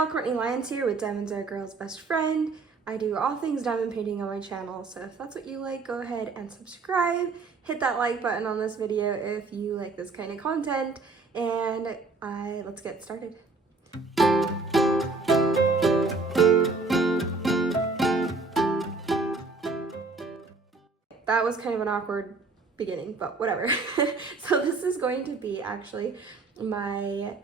y'all, Courtney Lyons here with Diamonds Are a Girl's Best Friend. I do all things diamond painting on my channel, so if that's what you like, go ahead and subscribe. Hit that like button on this video if you like this kind of content, and let's get started. That was kind of an awkward beginning, but whatever. So this is going to be actually my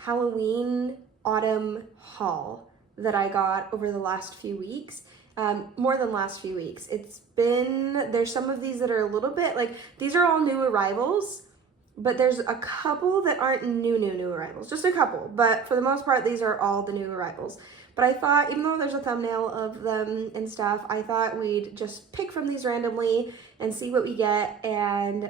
Halloween autumn haul that I got over the last few weeks. More than last few weeks. There's some of these that are a little bit, like, these are all new arrivals, but there's a couple that aren't new arrivals. Just a couple, but for the most part, these are all the new arrivals. But I thought, even though there's a thumbnail of them and stuff, I thought we'd just pick from these randomly and see what we get. And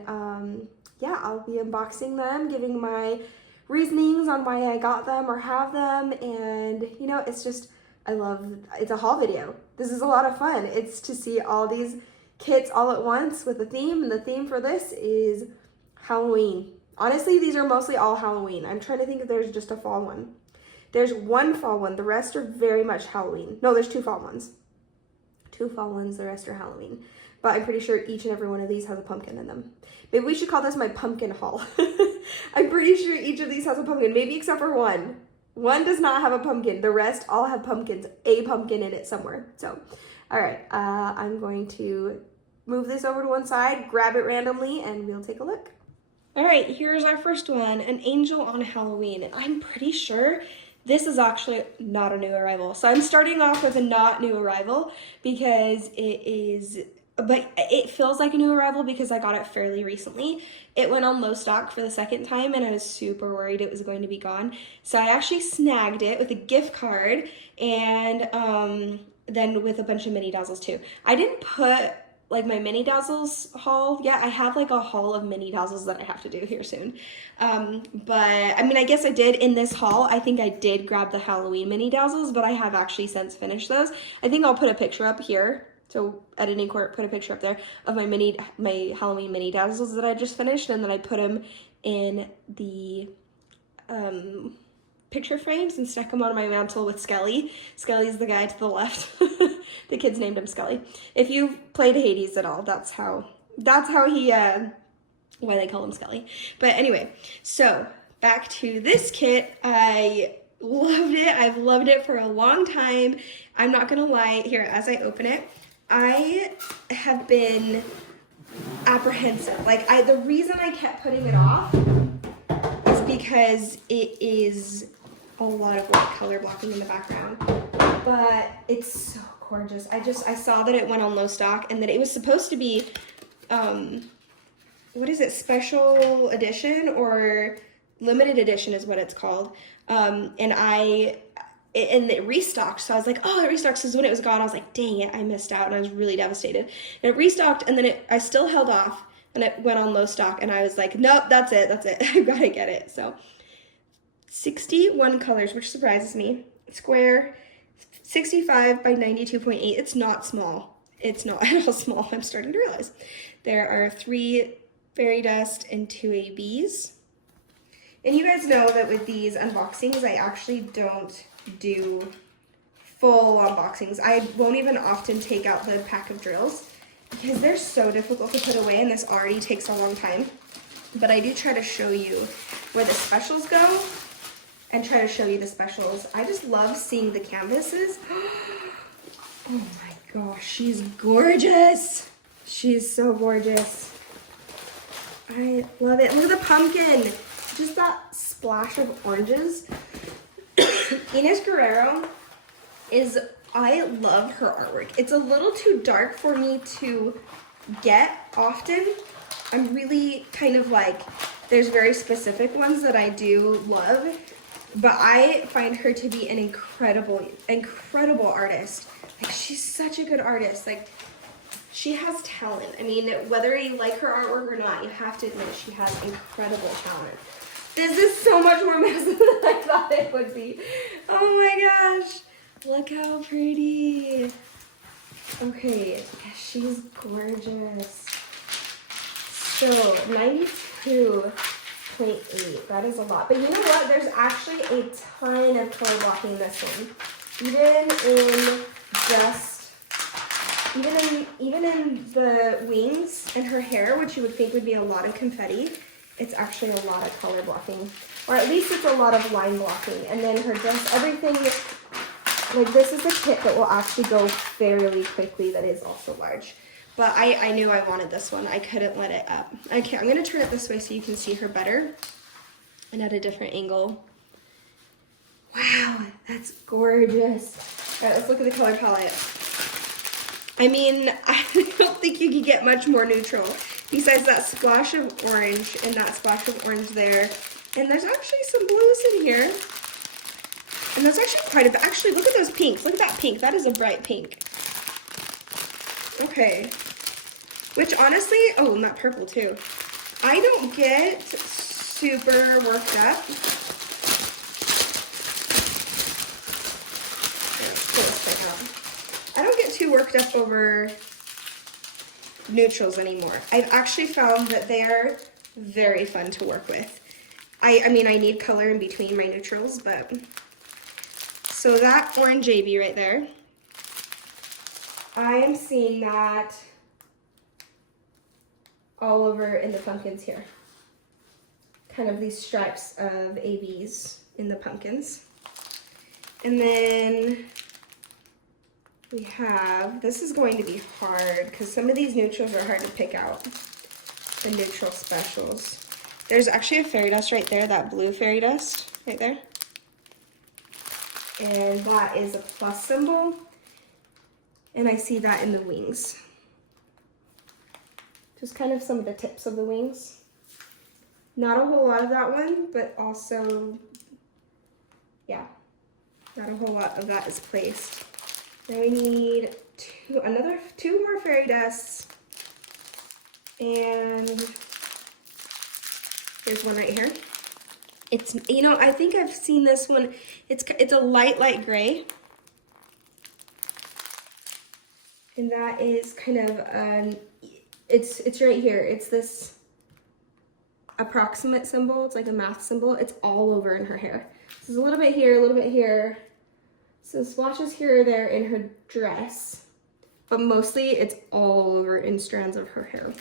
yeah, I'll be unboxing them, giving my reasonings on why I got them or have them. And you know, it's just, it's a haul video. This is a lot of fun. It's to see all these kits all at once with a theme, and the theme for this is Halloween. Honestly, these are mostly all Halloween. I'm trying to think if there's just a fall one. There's one fall one. The rest are very much Halloween. No, there's two fall ones. Two fall ones, the rest are Halloween. But I'm pretty sure each and every one of these has a pumpkin in them. Maybe we should call this my pumpkin haul. I'm pretty sure each of these has a pumpkin, maybe except for one. One does not have a pumpkin. The rest all have pumpkins, a pumpkin in it somewhere. So, all right, I'm going to move this over to one side, grab it randomly, and we'll take a look. All right, here's our first one, an angel on Halloween. And I'm pretty sure this is actually not a new arrival. So I'm starting off with a not new arrival because but it feels like a new arrival because I got it fairly recently. It went on low stock for the second time and I was super worried it was going to be gone. So I actually snagged it with a gift card and then with a bunch of mini dazzles too. I didn't put like my mini dazzles haul yet. I have like a haul of mini dazzles that I have to do here soon. But I mean, I guess I did in this haul. I think I did grab the Halloween mini dazzles, but I have actually since finished those. I think I'll put a picture up here. So editing court, put a picture up there of my Halloween mini dazzles that I just finished, and then I put them in the picture frames and stuck them on my mantle with Skelly. Skelly's the guy to the left. The kids named him Skelly. If you've played Hades at all, that's how he why they call him Skelly. But anyway, so back to this kit. I loved it. I've loved it for a long time. I'm not gonna lie, here as I open it, I have been apprehensive. Like, the reason I kept putting it off is because it is a lot of white color blocking in the background, but it's so gorgeous. I saw that it went on low stock and that it was supposed to be, what is it, special edition or limited edition is what it's called. And it restocked, so I was like, oh, it restocked. So when it was gone, I was like, dang it, I missed out, and I was really devastated. And it restocked, and then I still held off, and it went on low stock, and I was like, nope, that's it, I gotta get it. So 61 colors, which surprises me. Square, 65 by 92.8. It's not small. It's not at all small, I'm starting to realize. There are 3 fairy dust and 2 ABs. And you guys know that with these unboxings, I actually don't do full unboxings. I won't even often take out the pack of drills because they're so difficult to put away, and this already takes a long time. But I do try to show you where the specials go and try to show you the specials. I just love seeing the canvases. Oh my gosh, she's gorgeous. She's so gorgeous. I love it. Look at the pumpkin. Just that splash of oranges. Ines Guerrero I love her artwork. It's a little too dark for me to get often. I'm really kind of like, there's very specific ones that I do love, but I find her to be an incredible artist. Like, she's such a good artist. Like, she has talent. I mean, whether you like her artwork or not, you have to admit she has incredible talent. This is so much more messy than I thought it would be. Oh my gosh. Look how pretty. Okay, she's gorgeous. So 92 0.8. That is a lot. But you know what? There's actually a ton of color blocking in this one. Even in the wings and her hair, which you would think would be a lot of confetti, it's actually a lot of color blocking. Or at least it's a lot of line blocking. And then her dress, everything, like this is a kit that will actually go fairly quickly that is also large. But I knew I wanted this one. I couldn't let it up. Okay, I'm gonna turn it this way so you can see her better and at a different angle. Wow, that's gorgeous. All right, let's look at the color palette. I mean, I don't think you could get much more neutral besides that splash of orange and that splash of orange there. And there's actually some blues in here. And there's actually quite a bit. Actually, look at those pinks. Look at that pink. That is a bright pink. Okay. Which honestly, oh, and that purple too. I don't get super worked up. I don't get too worked up over neutrals anymore. I've actually found that they're very fun to work with. I mean, I need color in between my neutrals, but... So that orange AB right there, I am seeing that all over in the pumpkins here. Kind of these stripes of ABs in the pumpkins. And then we have, this is going to be hard because some of these neutrals are hard to pick out, the neutral specials. There's actually a fairy dust right there, that blue fairy dust right there. And that is a plus symbol. And I see that in the wings. Just kind of some of the tips of the wings. Not a whole lot of that one, but also, yeah, not a whole lot of that is placed. Now we need two more fairy dusts. And there's one right here. It's, you know, I think I've seen this one. It's a light gray. And that is kind of, it's right here. It's this approximate symbol. It's like a math symbol. It's all over in her hair. So there's a little bit here, a little bit here. So splotches here or there in her dress. But mostly it's all over in strands of her hair.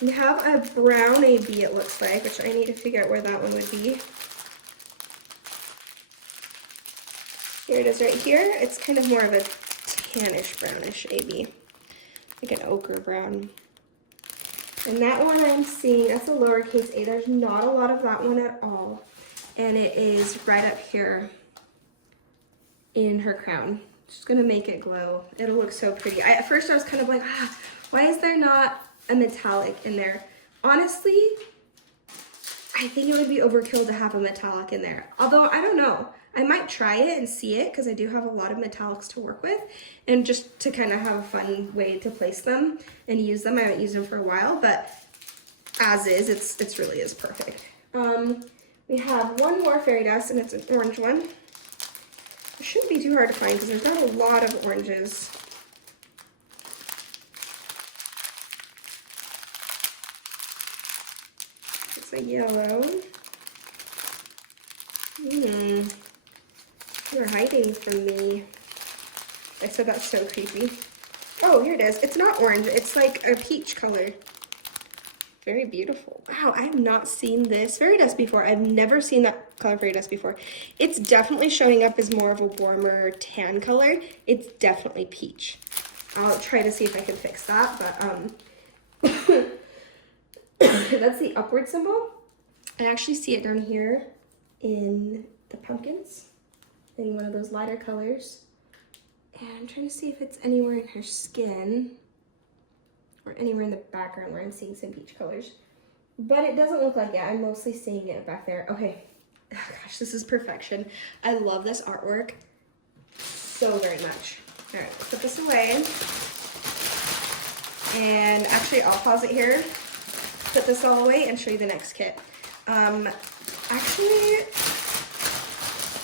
We have a brown AB, it looks like, which I need to figure out where that one would be. Here it is right here. It's kind of more of a tannish brownish AB, like an ochre brown. And that one I'm seeing, that's a lowercase a. There's not a lot of that one at all. And it is right up here in her crown. Just gonna make it glow. It'll look so pretty. At first I was kind of like, why is there not a metallic in there? Honestly, I think it would be overkill to have a metallic in there. Although, I don't know. I might try it and see it because I do have a lot of metallics to work with. And just to kind of have a fun way to place them and use them. I haven't used them for a while, but as is, it's really is perfect. We have one more fairy dust and it's an orange one. It shouldn't be too hard to find because there's not a lot of oranges. It's a yellow. You're hiding from me. I said that's so creepy. Oh, here it is. It's not orange. It's like a peach color. Very beautiful. Wow, I have not seen this fairy dust before. I've never seen that color fairy dust before. It's definitely showing up as more of a warmer tan color. It's definitely peach. I'll try to see if I can fix that, but that's the upward symbol. I actually see it down here in the pumpkins in one of those lighter colors. And I'm trying to see if it's anywhere in her skin or anywhere in the background where I'm seeing some peach colors. But it doesn't look like it. I'm mostly seeing it back there. Okay. Oh, gosh, this is perfection. I love this artwork so very much. All right, put this away. And actually, I'll pause it here, put this all away, and show you the next kit. Actually,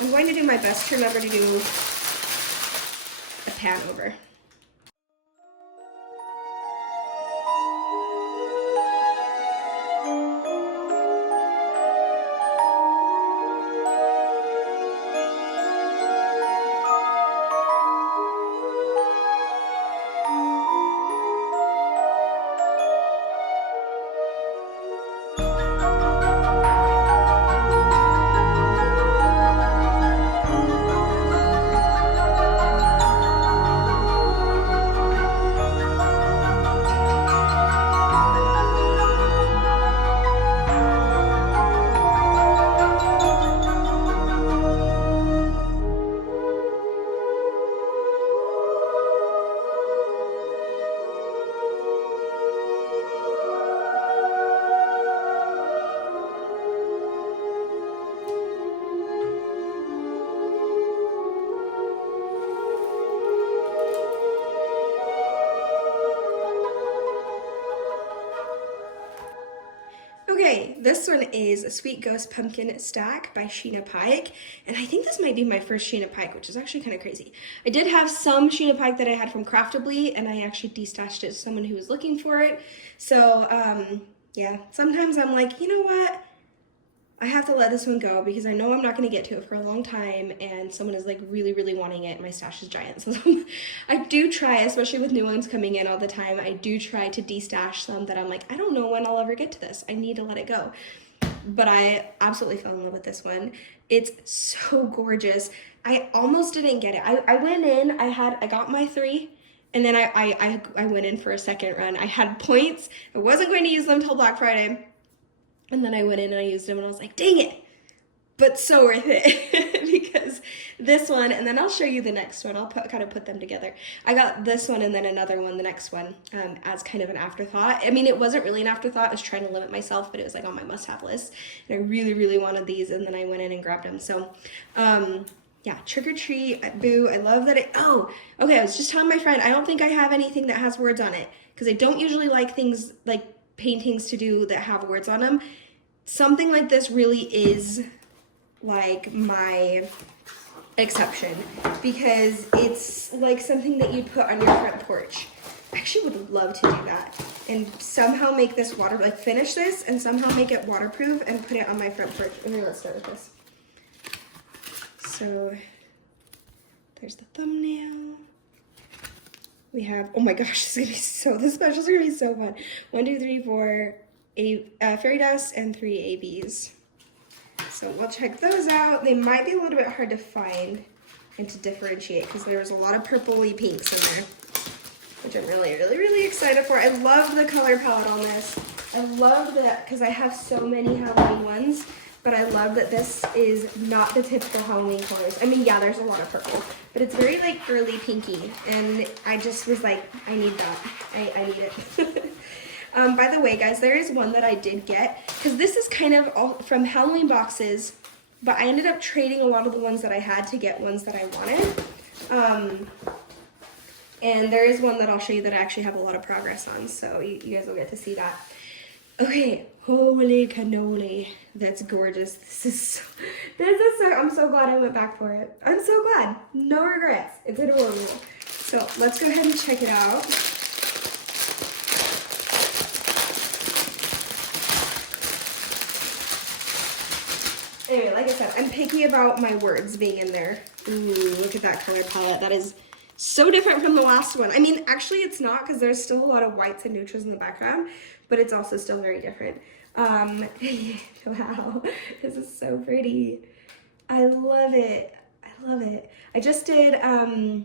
I'm going to do my best to remember to do a pan over. is a Sweet Ghost Pumpkin Stack by Sheena Pike, and I think this might be my first Sheena Pike, which is actually kind of crazy. I did have some Sheena Pike that I had from Craftably, and I actually destashed it to someone who was looking for it. So, yeah, sometimes I'm like, you know what? I have to let this one go because I know I'm not going to get to it for a long time, and someone is like really, really wanting it. My stash is giant. So I do try, especially with new ones coming in all the time, I do try to destash some that I'm like, I don't know when I'll ever get to this. I need to let it go. But I absolutely fell in love with this one. It's so gorgeous. I almost didn't get it. I went in, I got my 3, and then I went in for a second run. I had points. I wasn't going to use them till Black Friday. And then I went in and I used them and I was like, dang it, but so worth it because this one, and then I'll show you the next one. I'll kind of put them together. I got this one and then another one, the next one, as kind of an afterthought. I mean, it wasn't really an afterthought. I was trying to limit myself, but it was like on my must-have list. And I really, really wanted these, and then I went in and grabbed them. So, yeah, Trick or Treat, boo. I love that oh, okay, I was just telling my friend, I don't think I have anything that has words on it because I don't usually like things like paintings to do that have words on them. Something like this really is like my exception because it's like something that you'd put on your front porch. I actually would love to do that and somehow make this finish this and somehow make it waterproof and put it on my front porch. Okay, let's start with this. So there's the thumbnail. We have, oh my gosh, this special's gonna be so fun. 1, 2, 3, 4, fairy dust and 3 ABs. So we'll check those out. They might be a little bit hard to find and to differentiate because there's a lot of purpley pinks in there, which I'm really, really, really excited for. I love the color palette on this. I love that because I have so many Halloween ones, but I love that this is not the typical Halloween colors. I mean, yeah, there's a lot of purple, but it's very like girly pinky, and I just was like, I need that. I need it. By the way, guys, there is one that I did get, because this is kind of all from Halloween boxes, but I ended up trading a lot of the ones that I had to get ones that I wanted. And there is one that I'll show you that I actually have a lot of progress on, so you guys will get to see that. Okay, holy cannoli, that's gorgeous. This is so, I'm so glad I went back for it. I'm so glad, no regrets. It's adorable. So let's go ahead and check it out. Anyway, like I said, I'm picky about my words being in there. Ooh, look at that color palette. That is so different from the last one. I mean, actually it's not because there's still a lot of whites and neutrals in the background, but it's also still very different. Wow, this is so pretty. I love it. I love it. I just did one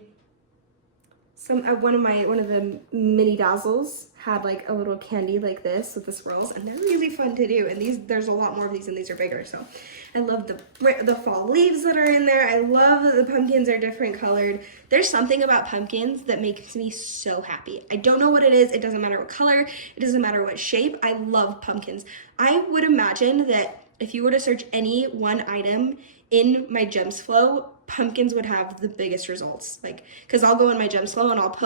of the mini dazzles had like a little candy like this with the swirls, and they're really fun to do. And there's a lot more of these, and these are bigger. So I love the fall leaves that are in there. I love that the pumpkins are different colored. There's something about pumpkins that makes me so happy. I don't know what it is. It doesn't matter what color. It doesn't matter what shape. I love pumpkins. I would imagine that if you were to search any one item in my gems flow, pumpkins would have the biggest results. Like, because I'll go in my gems flow and I'll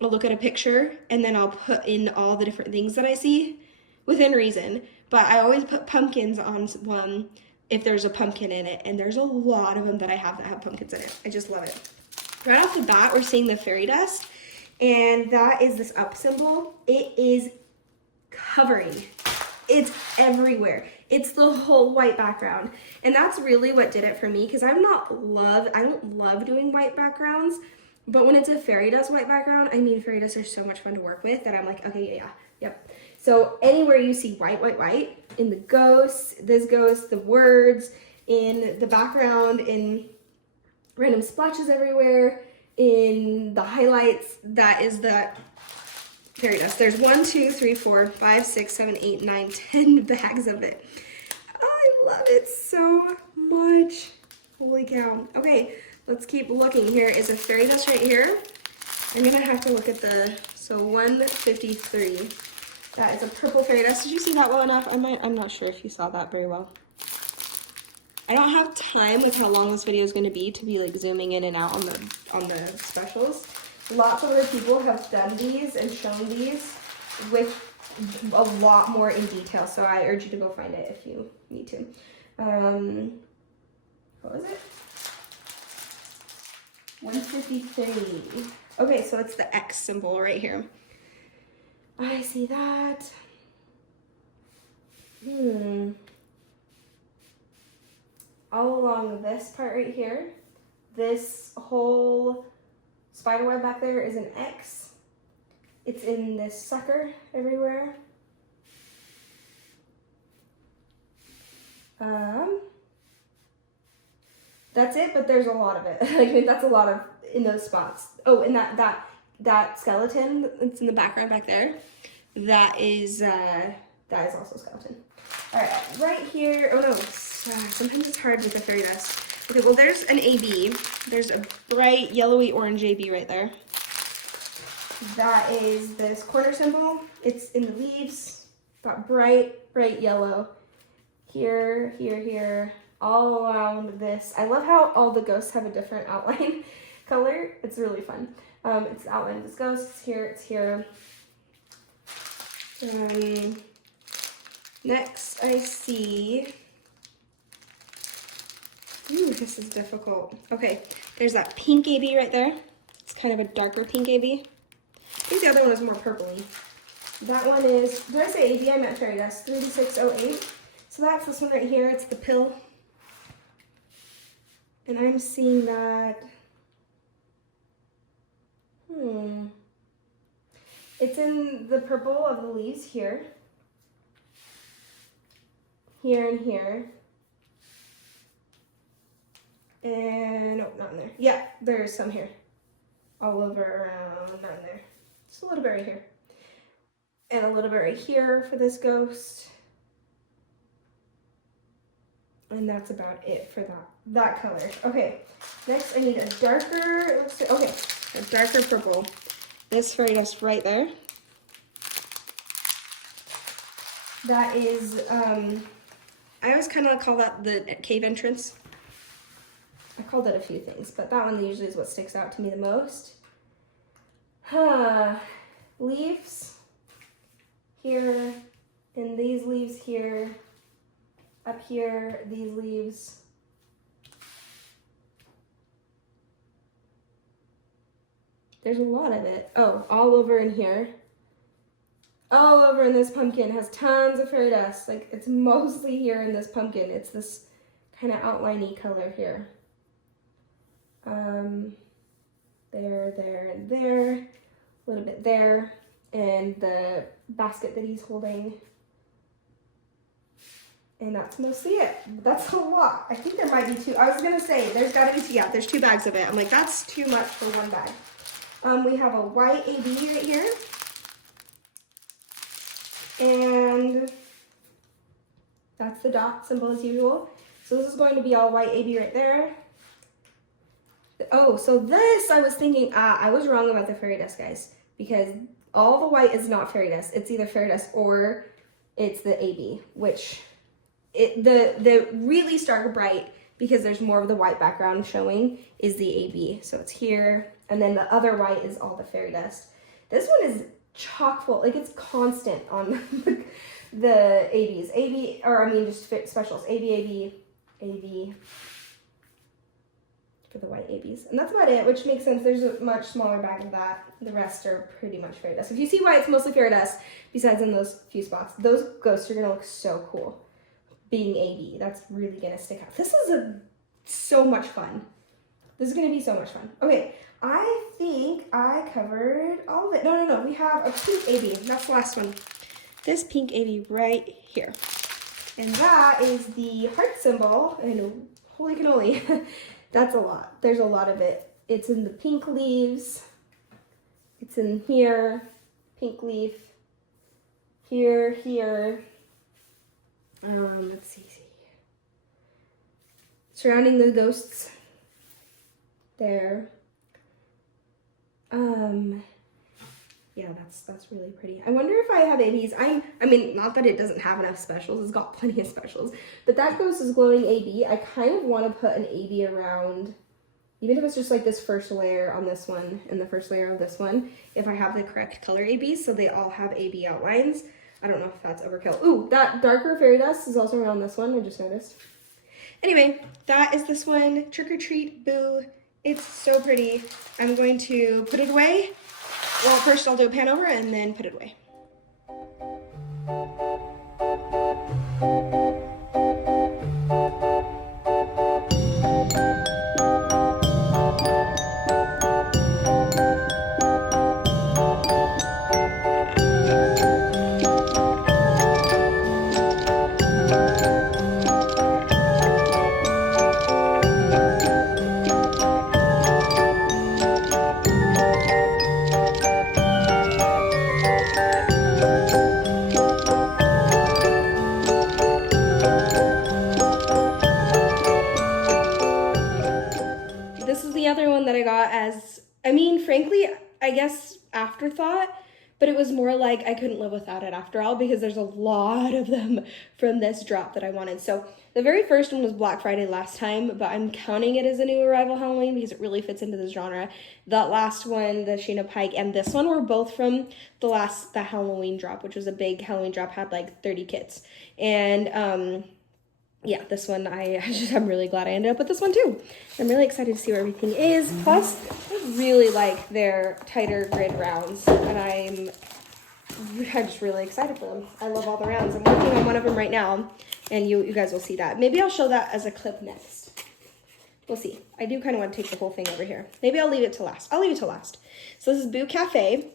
look at a picture and then I'll put in all the different things that I see within reason. But I always put pumpkins on one if there's a pumpkin in it, and there's a lot of them that I have that have pumpkins in it. I just love it. Right off the bat, we're seeing the fairy dust, and that is this up symbol. It is covering. It's everywhere. It's the whole white background, and that's really what did it for me, because I don't love doing white backgrounds, but when it's a fairy dust white background, I mean, fairy dust are so much fun to work with that I'm like, okay, yeah, yep. So anywhere you see white, white, white, in the ghosts, this ghost, the words, in the background, in random splashes everywhere, in the highlights, that is the fairy dust. There's 1, 2, 3, 4, 5, 6, 7, 8, 9, 10 bags of it. Oh, I love it so much. Holy cow. Okay, let's keep looking. Here is a fairy dust right here. I'm gonna have to look at so 153. That is a purple fairy dust. Did you see that well enough? I'm not sure if you saw that very well. I don't have time with how long this video is going to be like zooming in and out on the specials. Lots of other people have done these and shown these with a lot more in detail, so I urge you to go find it if you need to. What was it? 153. Okay, so it's the X symbol right here. I see that. All along this part right here, this whole spider web back there is an X. It's in this sucker everywhere. That's it, but there's a lot of it. I mean, that's a lot of in those spots. Oh, and that skeleton that's in the background back there, that is also a skeleton. All right, right here. Oh no, sometimes it's hard with the fairy dust. Okay, well there's an AB. There's a bright yellowy orange AB right there. That is this corner symbol. It's in the leaves. Got bright yellow. Here, here, here. All around this. I love how all the ghosts have a different outline color. It's really fun. It's the outline of this ghost. It's here, it's here. Next I see, ooh, this is difficult. Okay, there's that pink AB right there. It's kind of a darker pink AB. I think the other one is more purpley. That one is, did I say AB? I meant fairy dust, 3608. So that's this one right here. It's the pill. And I'm seeing that, it's in the purple of the leaves here. Here and here. And, no, not in there. Yeah, there's some here. All over around, not in there. Just a little bit right here. And a little bit right here for this ghost. And that's about it for that color. Okay, next I need a darker, okay, a darker purple. This fairy dust right there. That is, I always kind of call that the cave entrance. I called it a few things, but that one usually is what sticks out to me the most. Leaves here, and these leaves here. Up here, these leaves. There's a lot of it. Oh, all over in here. All over in this pumpkin. It has tons of fairy dust. Like, it's mostly here in this pumpkin. It's this kind of outliney color here. There, there, and there. A little bit there. And the basket that he's holding. And that's mostly it. That's a lot. I think there might be two. I was gonna say, there's gotta be two. Yeah, there's 2 bags of it. I'm like, that's too much for 1 bag. We have a white AB right here. And that's the dot symbol as usual. So this is going to be all white AB right there. Oh, so this, I was thinking, I was wrong about the fairy dust, guys. Because all the white is not fairy dust. It's either fairy dust or it's the AB, which... the really stark bright, because there's more of the white background showing, is the AB. So it's here, and then the other white is all the fairy dust. This one is chock full, like it's constant on the ABs. AB, or I mean just specials. AB, AB, AB for the white ABs. And that's about it, which makes sense. There's a much smaller bag of that. The rest are pretty much fairy dust. If you see why it's mostly fairy dust, besides in those few spots, those ghosts are gonna look so cool. Being AB, that's really gonna stick out. This is so much fun. This is gonna be so much fun. Okay, I think I covered all of it. No, we have a pink AB. That's the last one. This pink AB right here. And that is the heart symbol. And holy cannoli, that's a lot. There's a lot of it. It's in the pink leaves. It's in here, pink leaf. Here, here. Let's see. Surrounding the ghosts. There. Yeah, that's really pretty. I wonder if I have ABs. I mean, not that it doesn't have enough specials. It's got plenty of specials. But that ghost is glowing AB. I kind of want to put an AB around even if it's just like this first layer on this one and the first layer on this one, if I have the correct color ABs, so they all have AB outlines. I don't know if that's overkill. Ooh, that darker fairy dust is also around this one, I just noticed. Anyway, that is this one, Trick or Treat Boo. It's so pretty. I'm going to put it away. Well, first I'll do a pan over and then put it away. This is the other one that I got as, I mean, frankly, I guess afterthought, but it was more like I couldn't live without it after all because there's a lot of them from this drop that I wanted. So the very first one was Black Friday last time, but I'm counting it as a new arrival Halloween because it really fits into this genre. That last one, the Sheena Pike, and this one were both from the Halloween drop, which was a big Halloween drop, had like 30 kits. And yeah, this one, I'm really glad I ended up with this one too. I'm really excited to see where everything is. Plus, I really like their tighter grid rounds, and I'm just really excited for them. I love all the rounds. I'm working on one of them right now, and you guys will see that. Maybe I'll show that as a clip next. We'll see. I do kind of want to take the whole thing over here. Maybe I'll leave it to last. I'll leave it to last. So this is Boo Cafe.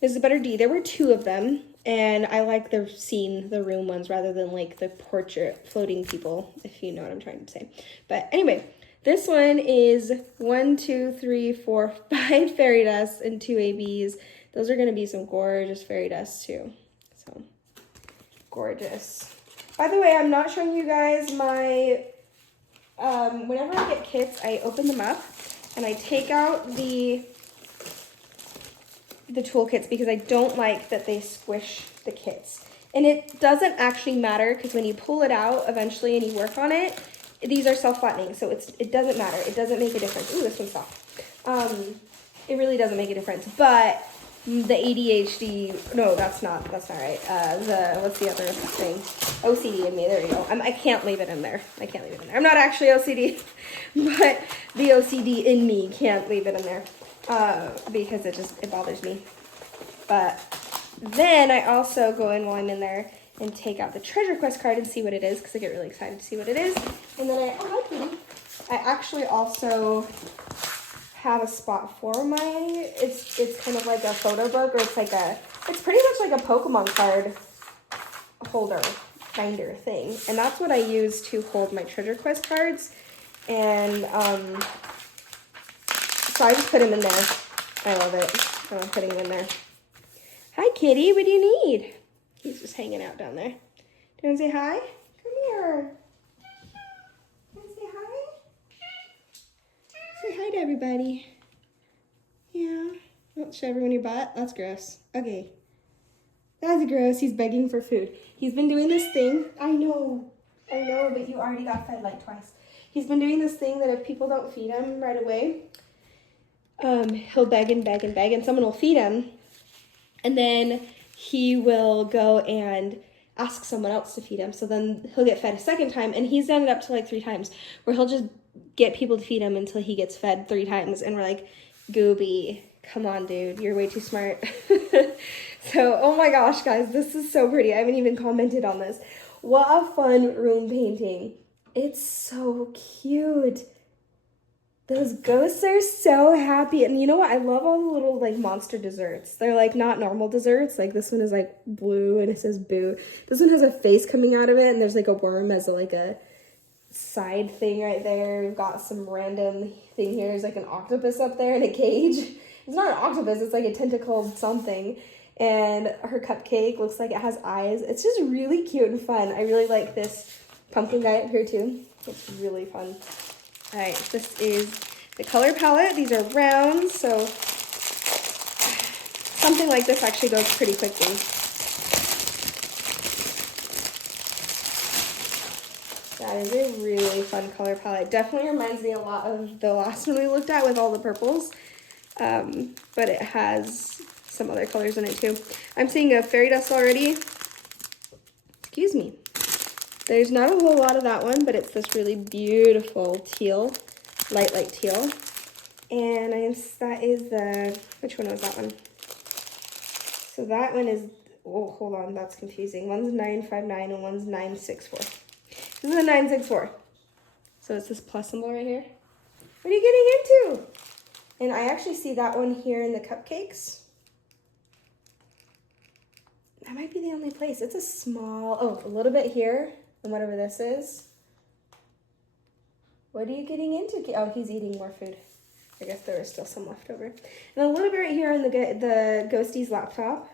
This is Better D. There were 2 of them. And I like the room ones rather than like the portrait floating people, if you know what I'm trying to say. But anyway, this one is 1, 2, 3, 4, 5 fairy dusts and 2 ABs. Those are going to be some gorgeous fairy dusts too. So gorgeous. By the way, I'm not showing you guys my, whenever I get kits, I open them up and I take out the toolkits because I don't like that they squish the kits. And it doesn't actually matter because when you pull it out eventually and you work on it, these are self-flattening, so it doesn't matter. It doesn't make a difference. Ooh, this one's soft. It really doesn't make a difference. But the ADHD, no, that's not right. What's the other thing? OCD in me, there you go. I can't leave it in there. I can't leave it in there. I'm not actually OCD, but the OCD in me can't leave it in there. Because it bothers me. But then I also go in while I'm in there and take out the treasure quest card and see what it is because I get really excited to see what it is. And then I actually also have a spot for my, it's kind of like a photo book, or it's pretty much like a Pokemon card holder binder thing. And that's what I use to hold my treasure quest cards. And, so I just put him in there. I love it. I'm putting him in there. Hi, kitty. What do you need? He's just hanging out down there. Do you want to say hi? Come here. Want to say hi? Say hi to everybody. Yeah. Don't show everyone your butt. That's gross. Okay. That's gross. He's begging for food. He's been doing this thing. I know, but you already got fed like twice. He's been doing this thing that if people don't feed him right away, he'll beg and beg and beg, and someone will feed him, and then he will go and ask someone else to feed him. So then he'll get fed a second time, and he's done it up to like 3 times, where he'll just get people to feed him until he gets fed 3 times, and we're like, Gooby, come on, dude, you're way too smart. So, oh my gosh, guys, this is so pretty. I haven't even commented on this. What a fun room painting. It's so cute. Those ghosts are so happy. And you know what? I love all the little like monster desserts. They're like not normal desserts. Like this one is like blue and it says Boo. This one has a face coming out of it and there's like a worm as a side thing right there. We've got some random thing here. There's like an octopus up there in a cage. It's not an octopus. It's like a tentacled something. And her cupcake looks like it has eyes. It's just really cute and fun. I really like this pumpkin guy up here too. It's really fun. All right, this is the color palette. These are round, so something like this actually goes pretty quickly. Yeah, That is a really fun color palette. Definitely reminds me a lot of the last one we looked at with all the purples. But it has some other colors in it too. I'm seeing a fairy dust already. Excuse me. There's not a whole lot of that one, but it's this really beautiful teal, light teal. And that is the, which one was that one? So that one is, oh, hold on, that's confusing. One's 959 and one's 964. This is a 964. So it's this plus symbol right here. What are you getting into? And I actually see that one here in the cupcakes. That might be the only place. It's a small, oh, a little bit here, and whatever this is. What are you getting into? Oh, he's eating more food. I guess there is still some left over. And a little bit right here on the Ghostie's laptop.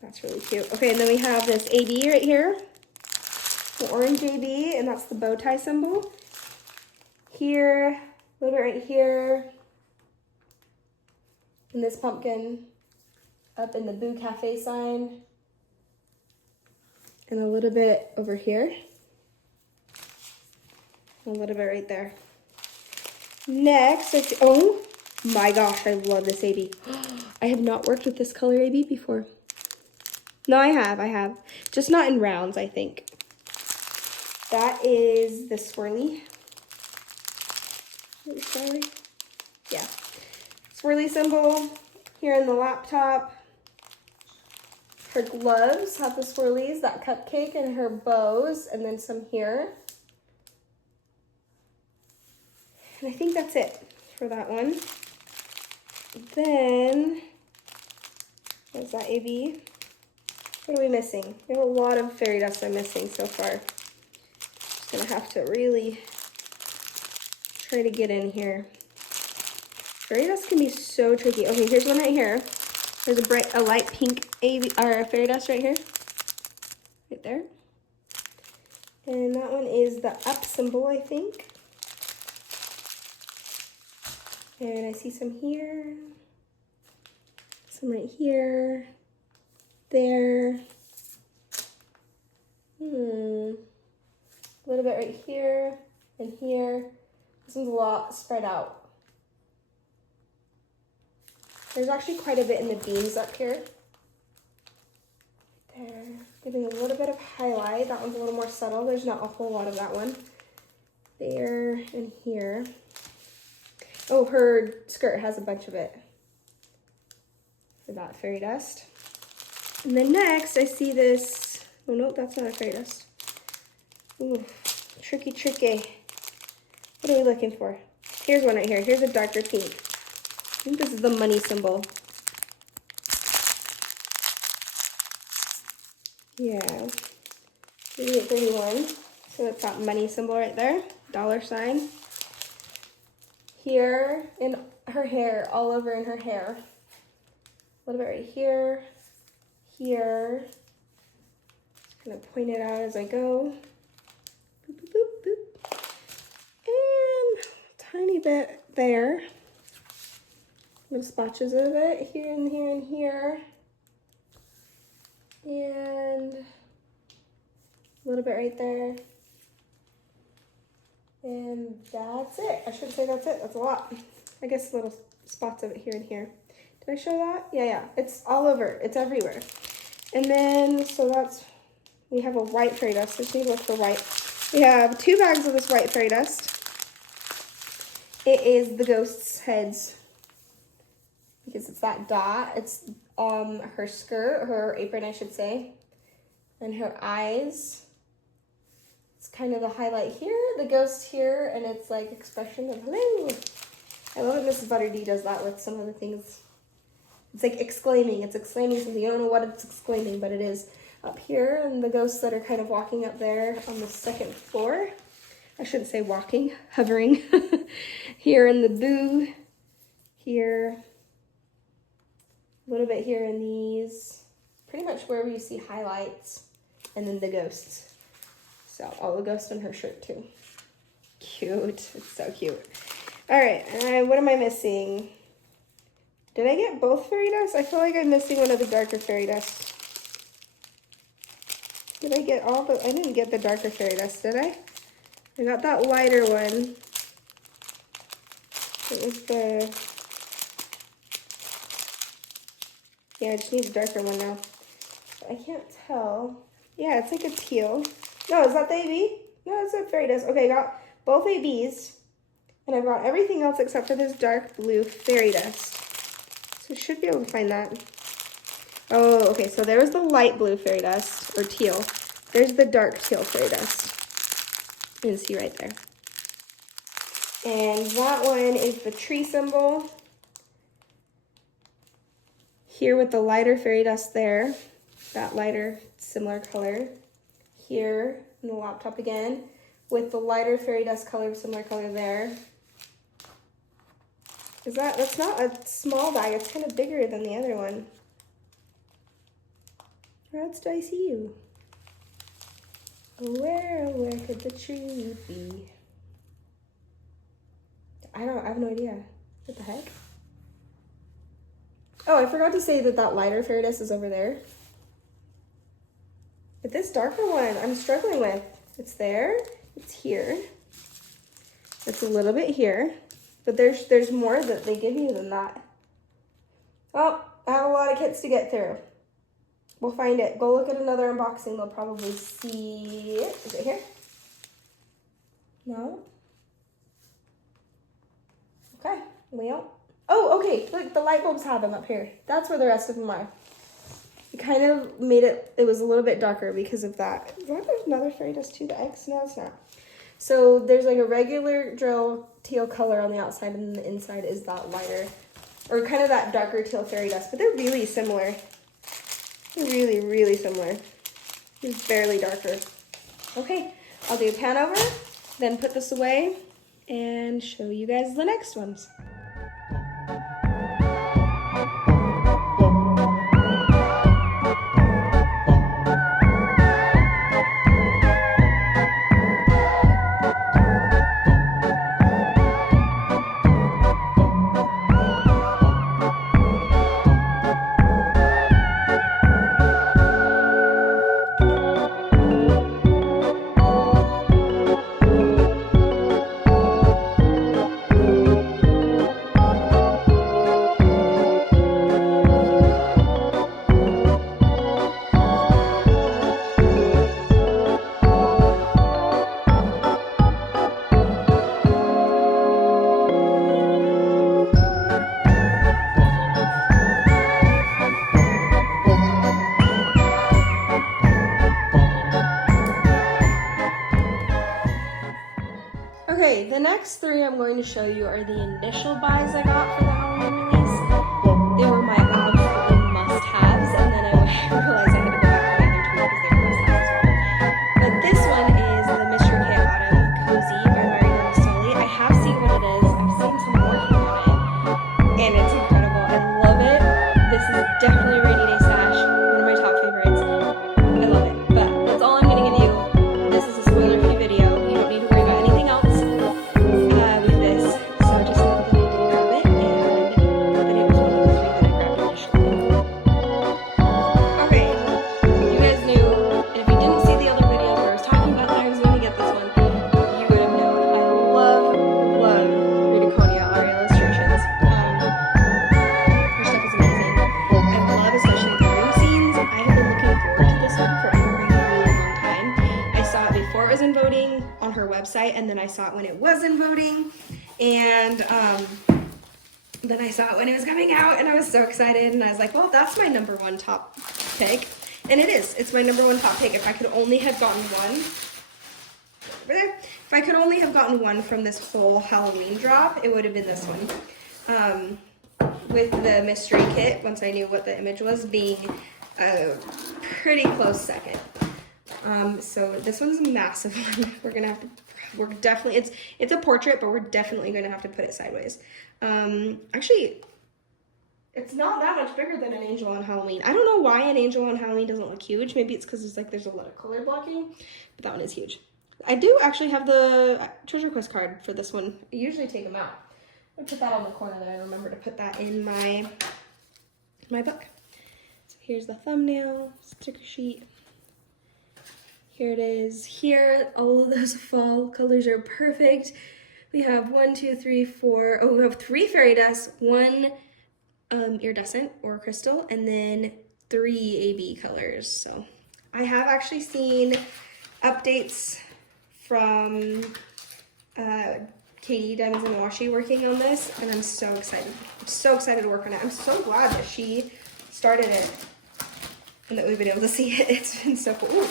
That's really cute. Okay, and then we have this AB right here. The orange AB, and that's the bow tie symbol. Here, a little bit right here. And this pumpkin up in the Boo Cafe sign. And a little bit over here. A little bit right there. Next, oh my gosh, I love this AB. I have not worked with this color AB before. No, I have. Just not in rounds, I think. That is the swirly. Swirly? Yeah. Swirly symbol here in the laptop. Her gloves have the swirlies, that cupcake, and her bows, and then some here. And I think that's it for that one. Then, what's that, AB? What are we missing? We have a lot of fairy dust I'm missing so far. Just gonna have to really try to get in here. Fairy dust can be so tricky. Okay, here's one right here. There's a light pink AB, or fairy dust right here. Right there. And that one is the up symbol, I think. And I see some here, some right here, there, a little bit right here and here. This one's a lot spread out. There's actually quite a bit in the beams up here. There, giving a little bit of highlight. That one's a little more subtle. There's not a whole lot of that one. There and here. Oh, her skirt has a bunch of it for that fairy dust. And then next, I see this. Oh, no, that's not a fairy dust. Ooh, tricky, tricky. What are we looking for? Here's one right here. Here's a darker pink. I think this is the money symbol. Yeah. 3831. So it's that money symbol right there. Dollar sign. Here in her hair, all over in her hair. A little bit right here, here. Just gonna point it out as I go. Boop, boop, boop, boop. And a tiny bit there. Little spotches of it here and here and here. And a little bit right there. And that's it. I shouldn't say that's it. That's a lot. I guess little spots of it here and here. Did I show that? Yeah. It's all over. It's everywhere. And then, so that's, we have a white fairy dust. Let's look for white. We have 2 bags of this white fairy dust. It is the ghosts' heads. Because it's that dot. It's her skirt, her apron, I should say. And her eyes. Kind of the highlight here, the ghost here, and it's like expression of hello. I love it. Mrs. Butter D does that with some of the things. It's like exclaiming. It's exclaiming something. You don't know what it's exclaiming, but it is up here, and the ghosts that are kind of walking up there on the 2nd floor. I shouldn't say walking, hovering. Here in the Boo. Here. A little bit here in these. Pretty much wherever you see highlights, and then the ghosts. So, all the ghosts on her shirt, too. Cute. It's so cute. All right, what am I missing? Did I get both fairy dust? I feel like I'm missing one of the darker fairy dust. Did I get all the, I didn't get the darker fairy dust, did I? I got that lighter one. It was the, yeah, I just need a darker one now. I can't tell. Yeah, it's like a teal. No, is that the AB? No, it's a fairy dust. Okay, I got both ABs, and I've got everything else except for this dark blue fairy dust. So I should be able to find that. Oh, okay, so there was the light blue fairy dust, or teal. There's the dark teal fairy dust. You can see right there. And that one is the tree symbol. Here with the lighter fairy dust there. That lighter, similar color. Here in the laptop again, with the lighter fairy dust color, similar color there. That's not a small bag, it's kind of bigger than the other one. Where else do I see you? Where could the tree be? I have no idea. What the heck? Oh, I forgot to say that lighter fairy dust is over there. But this darker one, I'm struggling with. It's there, it's here. It's a little bit here, but there's more that they give you than that. Oh, I have a lot of kits to get through. We'll find it. Go look at another unboxing. They'll probably see it. Is it here? No? Okay, well. Oh, okay, look, the light bulbs have them up here. That's where the rest of them are. It kind of made it was a little bit darker because of that. Is that another fairy dust too, the X? No, it's not. So there's like a regular drill teal color on the outside, and the inside is that lighter, or kind of that darker teal fairy dust, but they're really similar. They're really, really similar. It's barely darker. Okay, I'll do a pan over, then put this away, and show you guys the next ones. Okay, the next three I'm going to show you are the initial buys I got for the Halloween release. They were my absolute must-haves, and then I realized I had to go back to the other two because they were must-haves as well. But this one is the Mystery Kit Autumn Cozy by Mario Sully. I have seen what it is. I've seen some working on it, and it's incredible. I love it. This is definitely a rainy day stash, one of my top favorites. I love it, but that's all I'm going to give you. This is a spoiler-free video. You don't need to worry about anything else. And then I saw it when it was in voting, and then I saw it when it was coming out, and I was so excited, and I was like, well, that's my number one top pick, and it is. It's my number one top pick. If I could only have gotten one, over there, if I could only have gotten one from this whole Halloween drop, it would have been this one. With the mystery kit, once I knew what the image was, being a pretty close second. So this one's a massive one. We're definitely, it's a portrait, but we're definitely going to have to put it sideways. Actually, it's not that much bigger than an angel on Halloween. I don't know why an angel on Halloween doesn't look huge. Maybe it's because there's a lot of color blocking, but that one is huge. I do actually have the treasure quest card for this one. I usually take them out. I put that on the corner, then I remember to put that in my book. So here's the thumbnail, sticker sheet. Here it is. Here, all of those fall colors are perfect. We have 1, 2, 3, 4. Oh, we have 3 fairy dust, 1 iridescent or crystal, and then 3 AB colors. So I have actually seen updates from Katie Diamonds and Washi working on this, and I'm so excited. I'm so excited to work on it. I'm so glad that she started it and that we've been able to see it. It's been so cool. Ooh,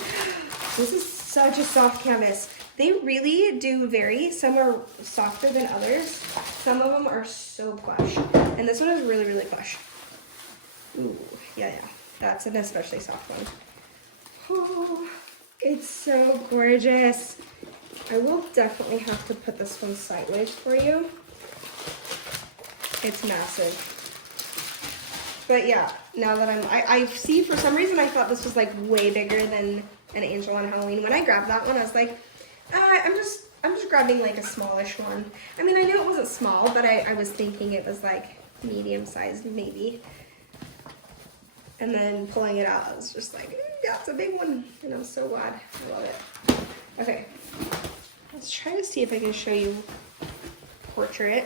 this is such a soft canvas. They really do vary. Some are softer than others. Some of them are so plush. And this one is really, really plush. Ooh, yeah. That's an especially soft one. Oh, it's so gorgeous. I will definitely have to put this one sideways for you. It's massive. But yeah, now that I see, for some reason I thought this was like way bigger than an angel on Halloween. When I grabbed that one, I was like, I'm just grabbing like a smallish one. I mean, I knew it wasn't small, but I was thinking it was like medium sized maybe. And then pulling it out, I was just like, yeah, it's a big one. And I'm so glad. I love it. Okay, let's try to see if I can show you portrait.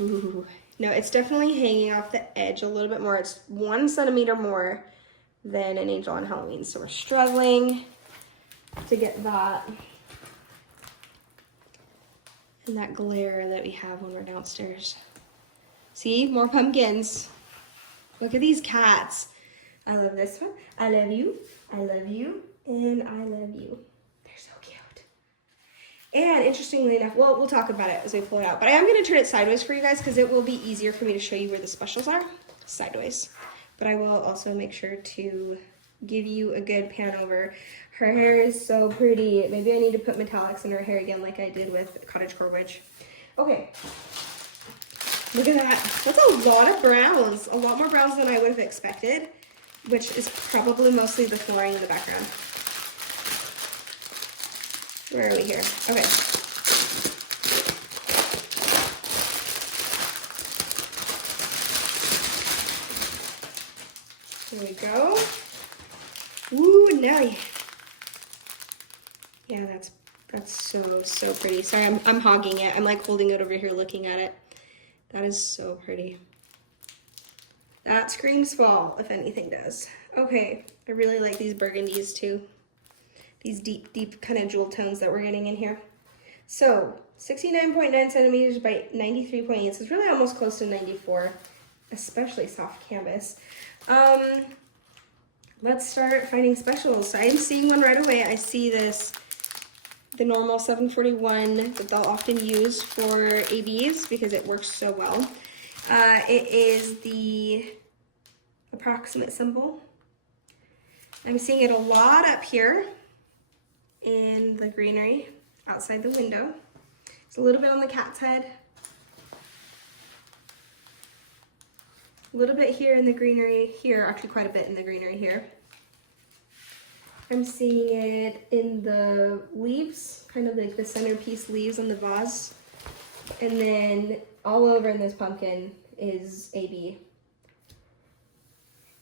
Ooh. No, it's definitely hanging off the edge a little bit more. It's 1 centimeter more than an angel on Halloween. So we're struggling to get that and that glare that we have when we're downstairs. See, more pumpkins. Look at these cats. I love this one. I love you. I love you. And I love you. They're so cute. And interestingly enough, well, we'll talk about it as we pull it out. But I am going to turn it sideways for you guys because it will be easier for me to show you where the specials are. Sideways. But I will also make sure to give you a good pan over. Her hair is so pretty. Maybe I need to put metallics in her hair again like I did with Cottagecore Witch. Okay. Look at that. That's a lot of browns. A lot more browns than I would have expected, which is probably mostly the flooring in the background. Where are we here? Okay. Here we go. Ooh, now yeah, that's so pretty. Sorry, I'm hogging it. I'm like holding it over here looking at it. That is so pretty. That screams fall, if anything does. Okay, I really like these burgundies too. These deep kind of jewel tones that we're getting in here. So 69.9 centimeters by 93.8, so it's really almost close to 94, especially soft canvas. Let's start finding specials. So I'm seeing one right away. I see this, the normal 741 that they'll often use for ABs because it works so well. It is the approximate symbol. I'm seeing it a lot up here in the greenery outside the window. It's a little bit on the cat's head. A little bit here in the greenery here, actually quite a bit in the greenery here. I'm seeing it in the leaves, kind of like the centerpiece leaves on the vase. And then all over in this pumpkin is AB.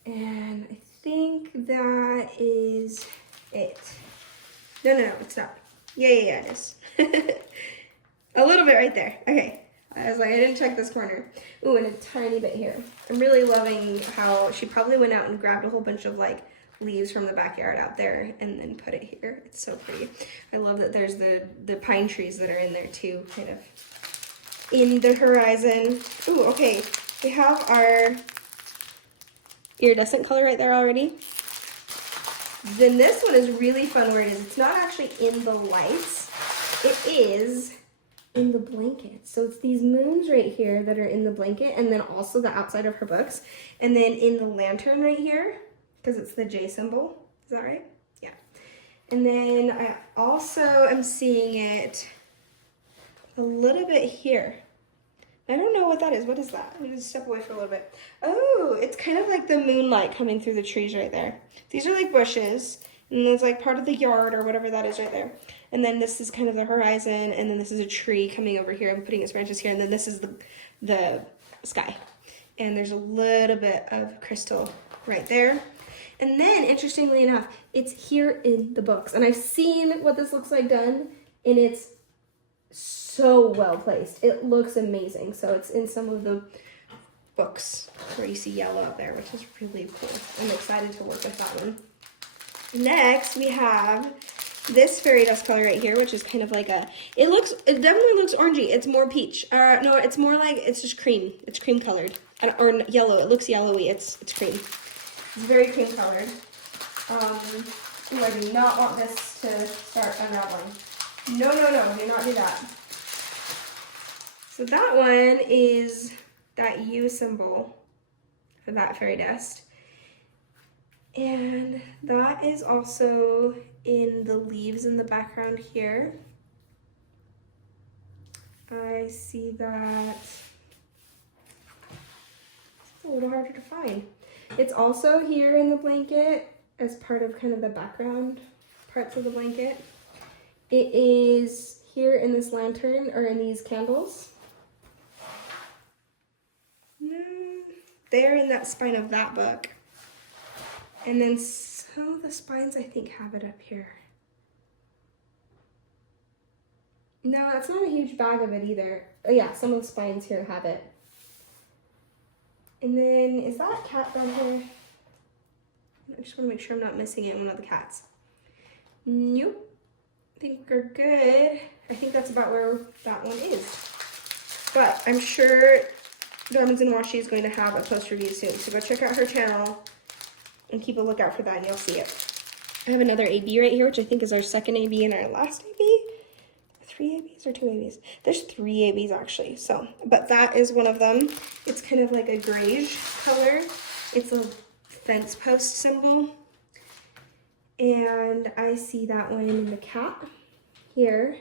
And I think that is it. No, it's not. Yeah, it is. A little bit right there. Okay. I was like, I didn't check this corner. Ooh, and a tiny bit here. I'm really loving how she probably went out and grabbed a whole bunch of like leaves from the backyard out there and then put it here. It's so pretty. I love that there's the pine trees that are in there too, kind of in the horizon. Ooh, okay. We have our iridescent color right there already. Then this one is really fun where it is. It's not actually in the lights. It is in the blanket. So it's these moons right here that are in the blanket, and then also the outside of her books. And then in the lantern right here, because it's the J symbol. Is that right? Yeah. And then I also am seeing it a little bit here. I don't know what that is. What is that? I'm going to step away for a little bit. Oh, it's kind of like the moonlight coming through the trees right there. These are like bushes, and there's like part of the yard or whatever that is right there. And then this is kind of the horizon, and then this is a tree coming over here and putting its branches here, and then this is the sky. And there's a little bit of crystal right there. And then, interestingly enough, it's here in the books. And I've seen what this looks like done, and it's so well placed. It looks amazing. So it's in some of the books where you see yellow up there, which is really cool. I'm excited to work with that one. Next, we have this fairy dust color right here, which is kind of like it definitely looks orangey. It's more peach. No, it's more like, it's just cream. It's cream colored. Or yellow. It looks yellowy. It's cream. It's very cream colored. I do not want this to start unraveling. No, do not do that. So that one is that U symbol for that fairy dust. And that is also in the leaves in the background here. I see that. It's a little harder to find. It's also here in the blanket as part of kind of the background parts of the blanket. It is here in this lantern, or in these candles. They're in that spine of that book. And then some of the spines, I think, have it up here. No, that's not a huge bag of it either. Oh yeah, some of the spines here have it. And then, is that cat down here? I just want to make sure I'm not missing it, one of the cats. Nope. I think we're good. I think that's about where that one is. But I'm sure Dormans and Washi is going to have a post review soon. So go check out her channel and keep a lookout for that, and you'll see it. I have another AB right here, which I think is our second AB and our last AB. 3 ABs or 2 ABs? There's 3 ABs actually. So, but that is one of them. It's kind of like a grayish color. It's a fence post symbol. And I see that one in the cat here.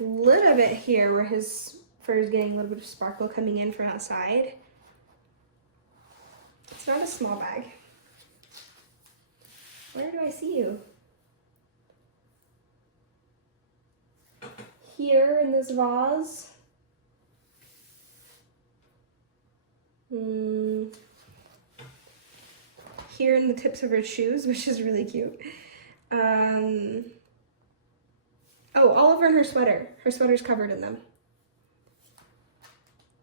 A little bit here where his fur is getting a little bit of sparkle coming in from outside. It's not a small bag. Where do I see you? Here in this vase. Here in the tips of her shoes, which is really cute. Oh, all over in her sweater. Her sweater's covered in them.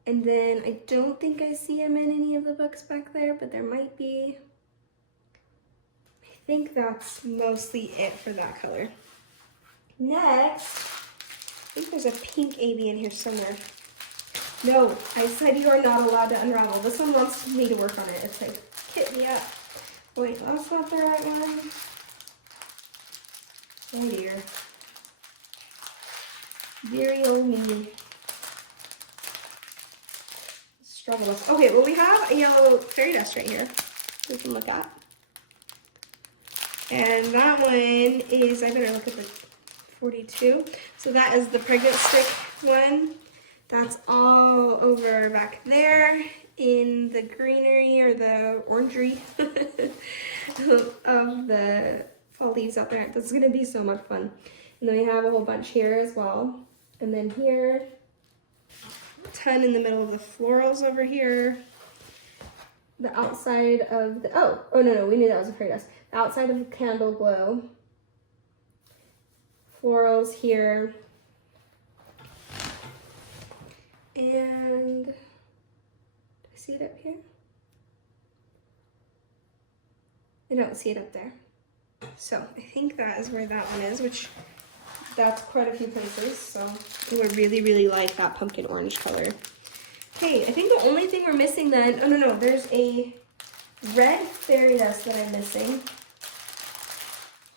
And then I don't think I see him in any of the books back there, but there might be. I think that's mostly it for that color. Next, I think there's a pink AB in here somewhere. No, I said you are not allowed to unravel. This one wants me to work on it. It's like, hit me up. Wait, that's not the right one. Oh dear. Very old me. Struggle. Okay, well we have a yellow fairy dust right here we can look at. And that one is, I better look at the 42. So that is the pregnant stick one. That's all over back there in the greenery or the orangery of the fall leaves out there. That's gonna be so much fun. And then we have a whole bunch here as well. And then here, a ton in the middle of the florals over here. The outside of the, oh no, we knew that was a fairy dust. The outside of the candle glow. Florals here. And, do I see it up here? I don't see it up there. So I think that is where that one is, which that's quite a few places. So I would really, really like that pumpkin orange color. Okay, I think the only thing we're missing then, oh no, there's a red fairy dust that I'm missing.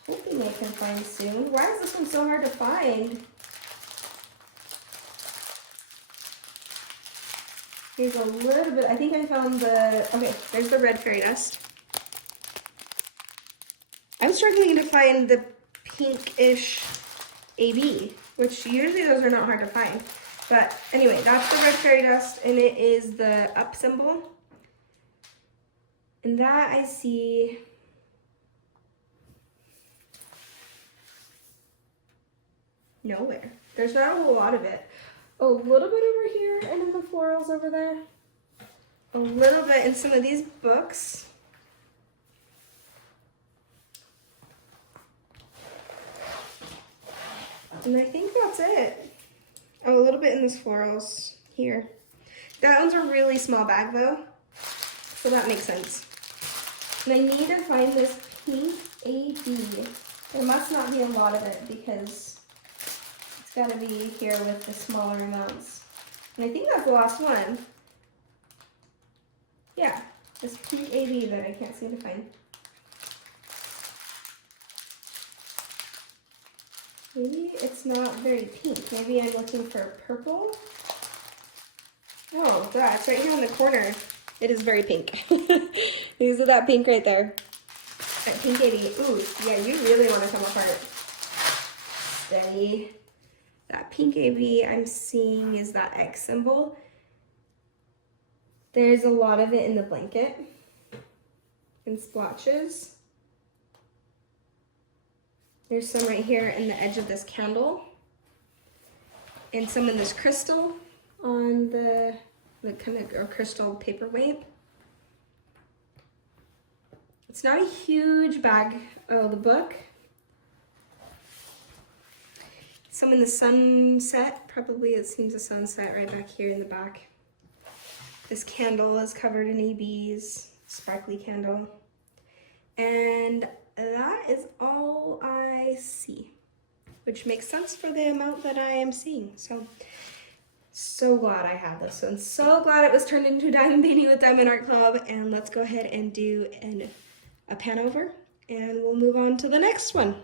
Hoping I can find soon. Why is this one so hard to find? Here's a little bit, I think I found the, okay, there's the red fairy dust. I'm struggling to find the pinkish AB, which usually those are not hard to find. But anyway, that's the red fairy dust, and it is the up symbol. And that I see nowhere. There's not a whole lot of it. A little bit over here and in the florals over there. A little bit in some of these books. And I think that's it. Oh, a little bit in this florals here. That one's a really small bag though, so that makes sense. And I need to find this pink AB. There must not be a lot of it because it's got to be here with the smaller amounts. And I think that's the last one. Yeah, this pink AB that I can't seem to find. Maybe it's not very pink. Maybe I'm looking for purple. Oh, God, it's right here in the corner. It is very pink. These are that pink right there. That pink 80. Ooh, yeah, you really want to come apart. Steady. That pink AB I'm seeing is that X symbol. There's a lot of it in the blanket. In splotches. There's some right here in the edge of this candle. And some in this crystal on the kind of crystal paperweight. It's not a huge bag. Oh, the book. Some in the sunset, probably it seems a sunset right back here in the back. This candle is covered in ABs, sparkly candle. And that is all I see, which makes sense for the amount that I am seeing. So glad I have this one. So glad it was turned into Diamond Painting with Diamond Art Club. And let's go ahead and do a pan over and we'll move on to the next one.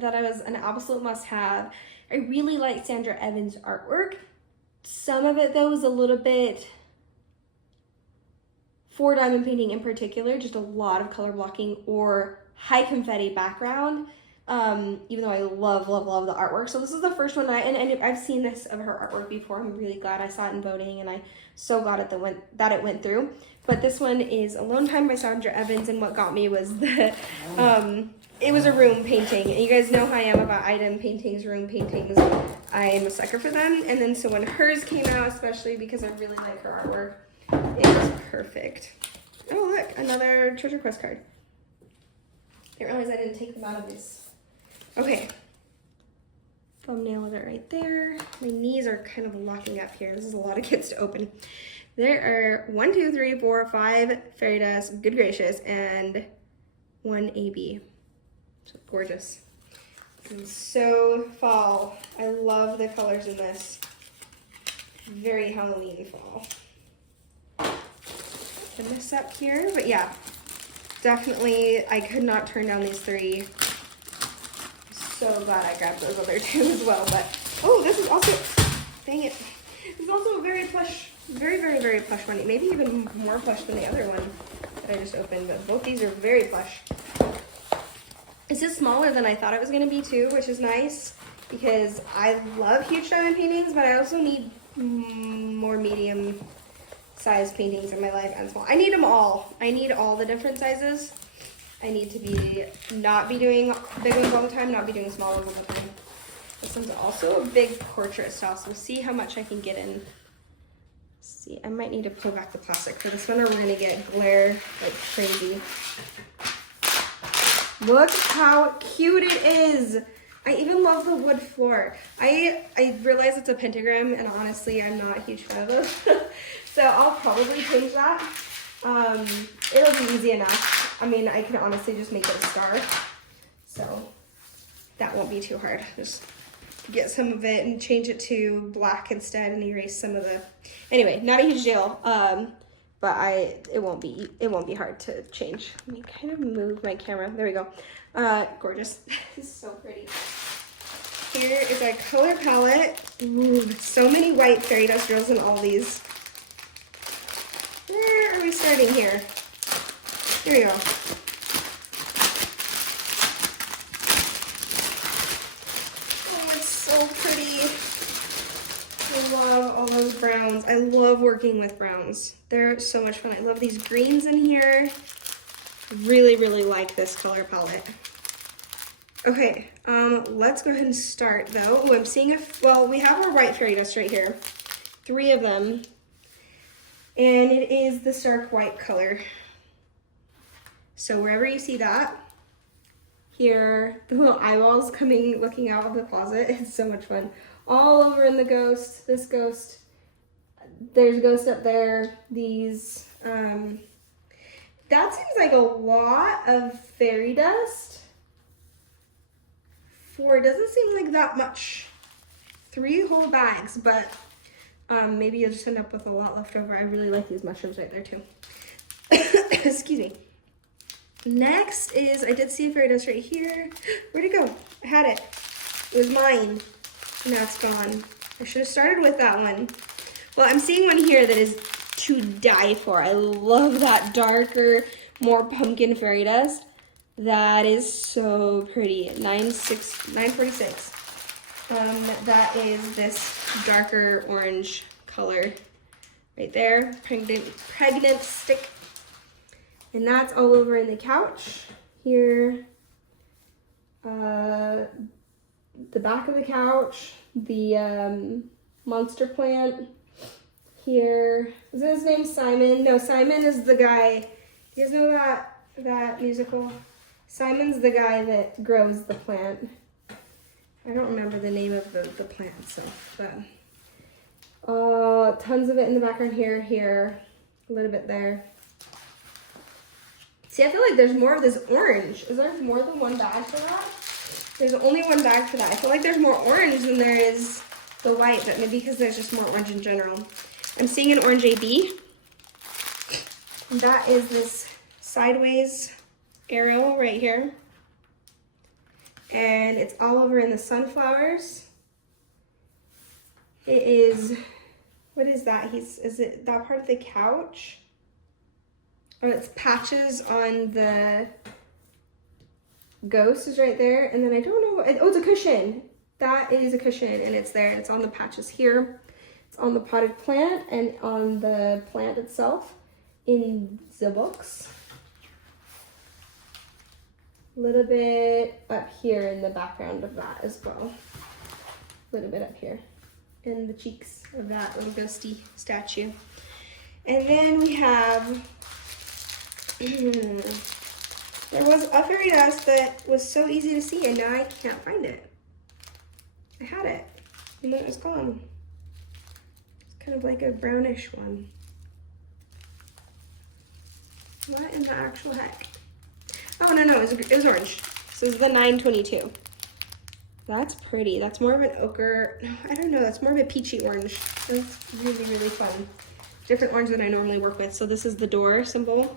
That I was an absolute must-have. I really like Sandra Evans' artwork. Some of it though is a little bit, for diamond painting in particular, just a lot of color blocking or high confetti background. Even though I love the artwork. So this is the first one and I've seen this of her artwork before. I'm really glad I saw it in voting and I'm so glad that it went through. But this one is Alone Time by Sandra Evans, and what got me was the it was a room painting. And you guys know how I am about item paintings, room paintings. I am a sucker for them. And then so when hers came out, especially because I really like her artwork, it was perfect. Oh look, another Treasure Quest card. I didn't realize I didn't take them out of this. Okay. Thumbnail of it right there. My knees are kind of locking up here. This is a lot of kits to open. There are 1, 2, 3, 4, 5 fairy dust, good gracious, and 1 AB. So gorgeous. And so fall. I love the colors in this. Very Halloween fall. Put this up here, but yeah, definitely I could not turn down these 3. So glad I grabbed those other 2 as well. But oh, this is also, dang it, this is also a very plush, very plush one. Maybe even more plush than the other one that I just opened. But both these are very plush. This is smaller than I thought it was going to be too, which is nice because I love huge diamond paintings, but I also need more medium size paintings in my life and small. I need them all. I need all the different sizes. I need to not be doing big ones all the time, not be doing small ones all the time. This one's also a big portrait style, so see how much I can get in. See, I might need to pull back the plastic for this one or we're gonna get glare like crazy. Look how cute it is. I even love the wood floor. I realize it's a pentagram, and honestly, I'm not a huge fan of those. So I'll probably change that. It'll be easy enough. I mean, I can honestly just make it a star. So that won't be too hard. Just get some of it and change it to black instead and erase some of the, anyway, not a huge deal. But it won't be hard to change. Let me kind of move my camera. There we go. Gorgeous. This is so pretty. Here is our color palette. Ooh, so many white fairy dust drills in all these. Where are we starting here? Here we go. Oh, it's so pretty. I love all those browns. I love working with browns. They're so much fun. I love these greens in here. Really, really like this color palette. Okay, let's go ahead and start though. Oh, I'm seeing well, we have our white fairy dust right here. 3 of them. And it is the stark white color. So wherever you see that, here, the little eyeballs looking out of the closet, it's so much fun. All over in the ghost, this ghost, there's a ghost up there, these, that seems like a lot of fairy dust. It doesn't seem like that much. 3 whole bags, but maybe you'll just end up with a lot left over. I really like these mushrooms right there too. Excuse me. Next is, I did see a fairy dust right here. Where'd it go? I had it. It was mine. And now it's gone. I should have started with that one. Well, I'm seeing one here that is to die for. I love that darker, more pumpkin fairy dust. That is so pretty. 946. That is this darker orange color right there. Pregnant stick. And that's all over in the couch. Here, the back of the couch, the monster plant. Here, is his name Simon? No, Simon is the guy. You guys know that musical? Simon's the guy that grows the plant. I don't remember the name of the plant, so, but tons of it in the background here, a little bit there. See, I feel like there's more of this orange. Is there more than one bag for that? There's only one bag for that. I feel like there's more orange than there is the white, but maybe because there's just more orange in general. I'm seeing an orange AB. That is this sideways aerial right here. And it's all over in the sunflowers. It is, what is that? Is it that part of the couch? Or it's patches on the ghost is right there. And then I don't know, oh, it's a cushion. That is a cushion and it's there. It's on the patches here. It's on the potted plant and on the plant itself in the box. A little bit up here in the background of that as well. A little bit up here in the cheeks of that little ghosty statue. And then we have, there was a fairy dust that was so easy to see and now I can't find it. I had it and then it was gone. It's kind of like a brownish one. What in the actual heck? Oh, no, it was orange. So it's the 922. That's pretty. That's more of an ochre. No, I don't know. That's more of a peachy orange. That's really, really fun. Different orange than I normally work with. So this is the door symbol.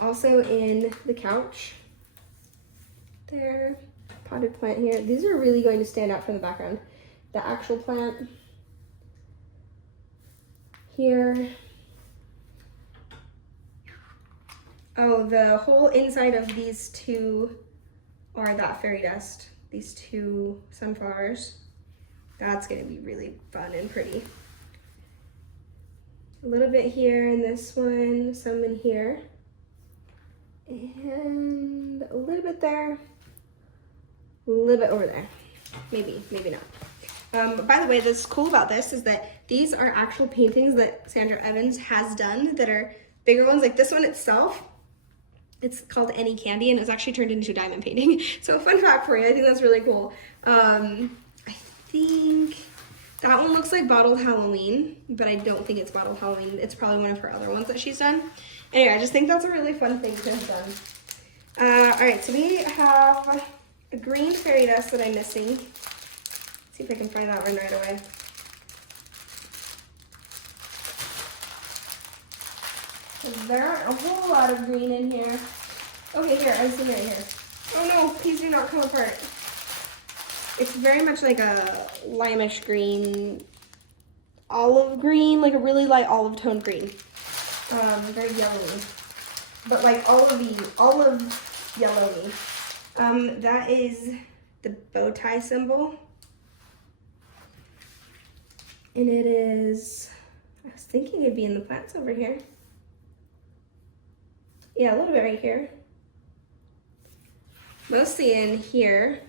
Also in the couch. There. Potted plant here. These are really going to stand out from the background. The actual plant. Here. Oh, the whole inside of these 2 are that fairy dust. These 2 sunflowers. That's gonna be really fun and pretty. A little bit here in this one, some in here. And a little bit there. A little bit over there. Maybe not. By the way, what's cool about this is that these are actual paintings that Sandra Evans has done that are bigger ones. Like this one itself It's called Any Candy, and it's actually turned into a diamond painting. So fun fact for you, I think that's really cool. I think that one looks like Bottled Halloween, but I don't think it's Bottled Halloween. It's probably one of her other ones that she's done. Anyway, I just think that's a really fun thing to have done. All right, so we have a green fairy dust that I'm missing. Let's see if I can find that one right away. There aren't a whole lot of green in here. Okay, here, I see it right here. Oh no, please do not come apart. It's very much like a limeish green, olive green, like a really light olive tone green. Very yellowy, but like olive yellowy. That is the bow tie symbol. And it is, I was thinking it'd be in the plants over here. Yeah, a little bit right here. Mostly in here.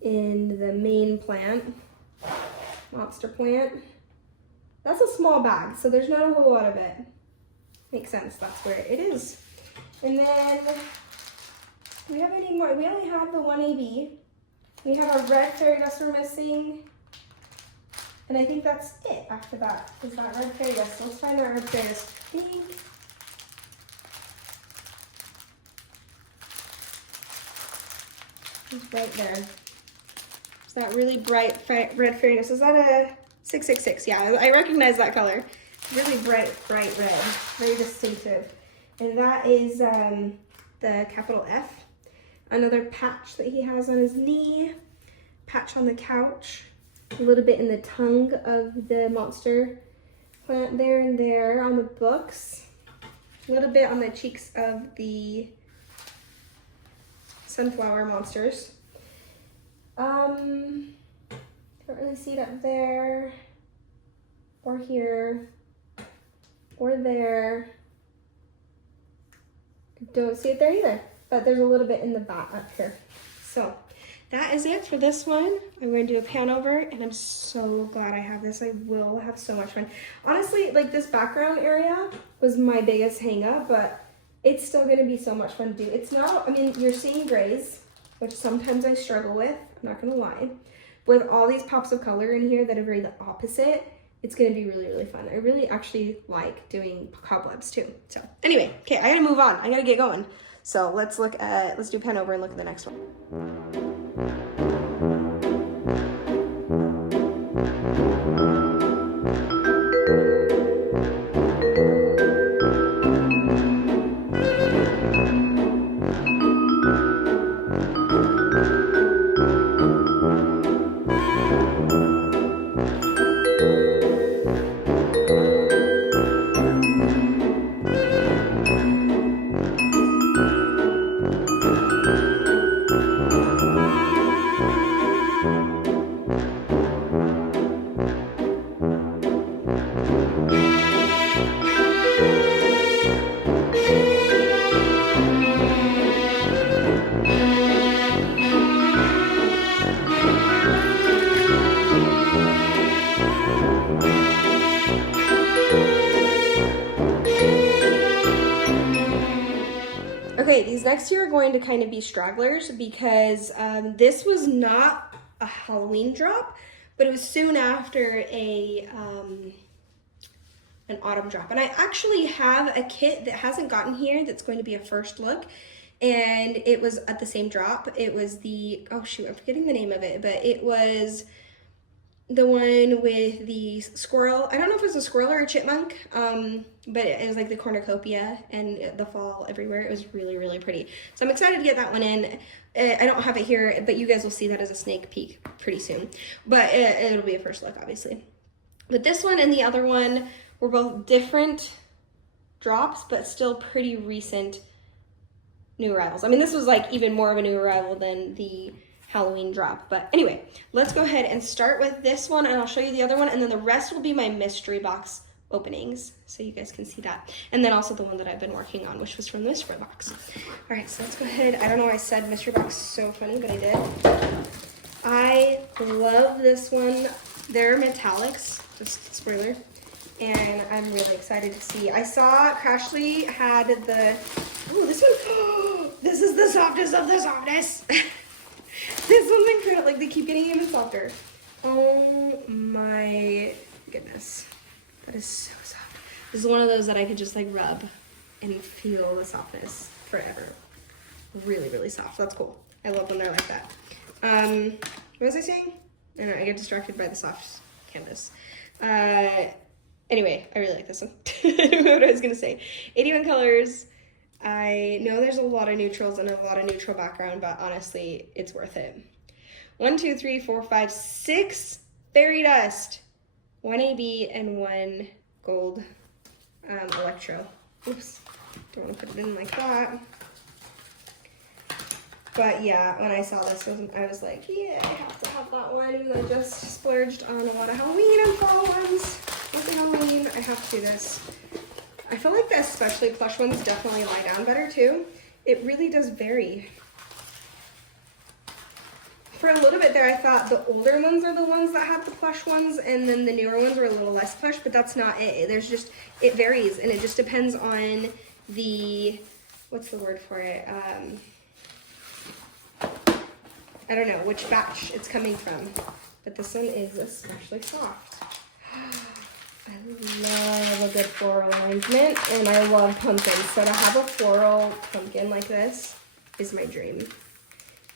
In the main plant, monster plant. That's a small bag, so there's not a whole lot of it. Makes sense, that's where it is. And then, do we have any more? We only have the one AB. We have a red fairy dust we're missing. And I think that's it after that, is that red fairy dust. So let's find our red fairy dust. I think it's right there. It's that really bright red fairy dust. Is that a 666? Yeah, I recognize that color. Really bright red, very distinctive. And that is the capital F. Another patch that he has on his knee, patch on the couch, a little bit in the tongue of the monster plant there and there on the books, a little bit on the cheeks of the sunflower monsters. Don't really see it up there, or here, or there. Don't see it there either, but there's a little bit in the back up here. So that is it for this one. I'm going to do a pan over, and I'm so glad I have this. I will have so much fun. Honestly, like this background area was my biggest hang up, but it's still gonna be so much fun to do. It's not, I mean, you're seeing grays, which sometimes I struggle with, I'm not gonna lie. With all these pops of color in here that are very the opposite, it's gonna be really, really fun. I really actually like doing cobwebs too. So anyway, okay, I gotta move on. I gotta get going. So let's do pan over and look at the next one. Okay, these next two are going to kind of be stragglers because this was not a Halloween drop, but it was soon after an autumn drop. And I actually have a kit that hasn't gotten here that's going to be a first look, and it was at the same drop. It was the, oh shoot, I'm forgetting the name of it, but it was the one with the squirrel. I don't know if it was a squirrel or a chipmunk, but it was like the cornucopia and the fall everywhere. It was really, really pretty. So I'm excited to get that one in. I don't have it here, but you guys will see that as a sneak peek pretty soon. But it'll be a first look, obviously. But this one and the other one were both different drops, but still pretty recent new arrivals. I mean, this was like even more of a new arrival than the Halloween drop. But anyway, let's go ahead and start with this one, and I'll show you the other one, and then the rest will be my mystery box openings, so you guys can see that. And then also the one that I've been working on, which was from the mystery box. All right, so let's go ahead. I don't know why I said mystery box so funny, but I did. I love this one. They're metallics, just spoiler. and I'm really excited to see. I saw Crashly had the, oh, this one, this is the softest of the softest. This one's incredible, like they keep getting even softer. Oh my goodness, that is so soft. This is one of those that I could just like rub and feel the softness forever. Really, really soft, that's cool. I love when they're like that. What was I saying? I don't know, I get distracted by the soft canvas. Anyway, I really like this one. I don't know what I was gonna say. 81 colors. I know there's a lot of neutrals and a lot of neutral background, but honestly, it's worth it. 1, 2, 3, 4, 5, 6 fairy dust. 1 AB and 1 gold electro. Oops, don't want to put it in like that. But yeah, when I saw this, I was like, yeah, I have to have that one. Even though I just splurged on a lot of Halloween and fall ones. With the Halloween, I have to do this. I feel like the especially plush ones definitely lie down better too. It really does vary. For a little bit there, I thought the older ones are the ones that have the plush ones, and then the newer ones are a little less plush, but that's not it. There's just, it varies, and it just depends on the, what's the word for it? I don't know which batch it's coming from, but this one is especially soft. I love a good floral arrangement, and I love pumpkins. So to have a floral pumpkin like this is my dream.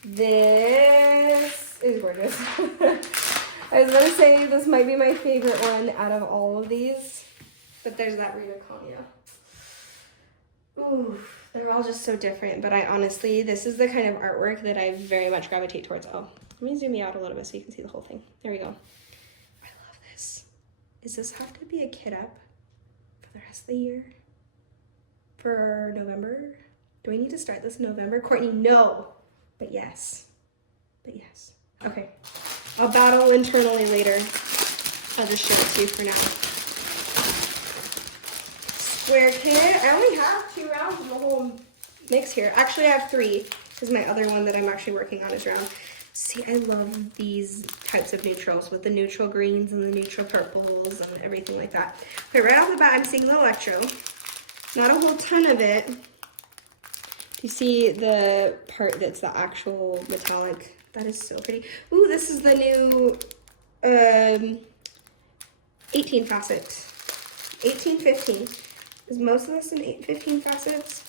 This is gorgeous. I was gonna say this might be my favorite one out of all of these, but there's that Rita Kanya. Ooh, they're all just so different, but I honestly, this is the kind of artwork that I very much gravitate towards. Oh, let me zoom you out a little bit so you can see the whole thing. There we go. I love this. Does this have to be a kit up for the rest of the year? For November? Do I need to start this in November? Courtney, no. But yes. But yes. Okay. I'll battle internally later. I'll just show it to you for now. Square kit. I only have 2 rounds in the whole mix here. Actually, I have 3 because my other one that I'm actually working on is round. See, I love these types of neutrals with the neutral greens and the neutral purples and everything like that. Okay, right off the bat, I'm seeing the electro. Not a whole ton of it. You see the part that's the actual metallic. That is so pretty. Ooh, this is the new 18 facet. 18, 15. Is most of this in 15 facets?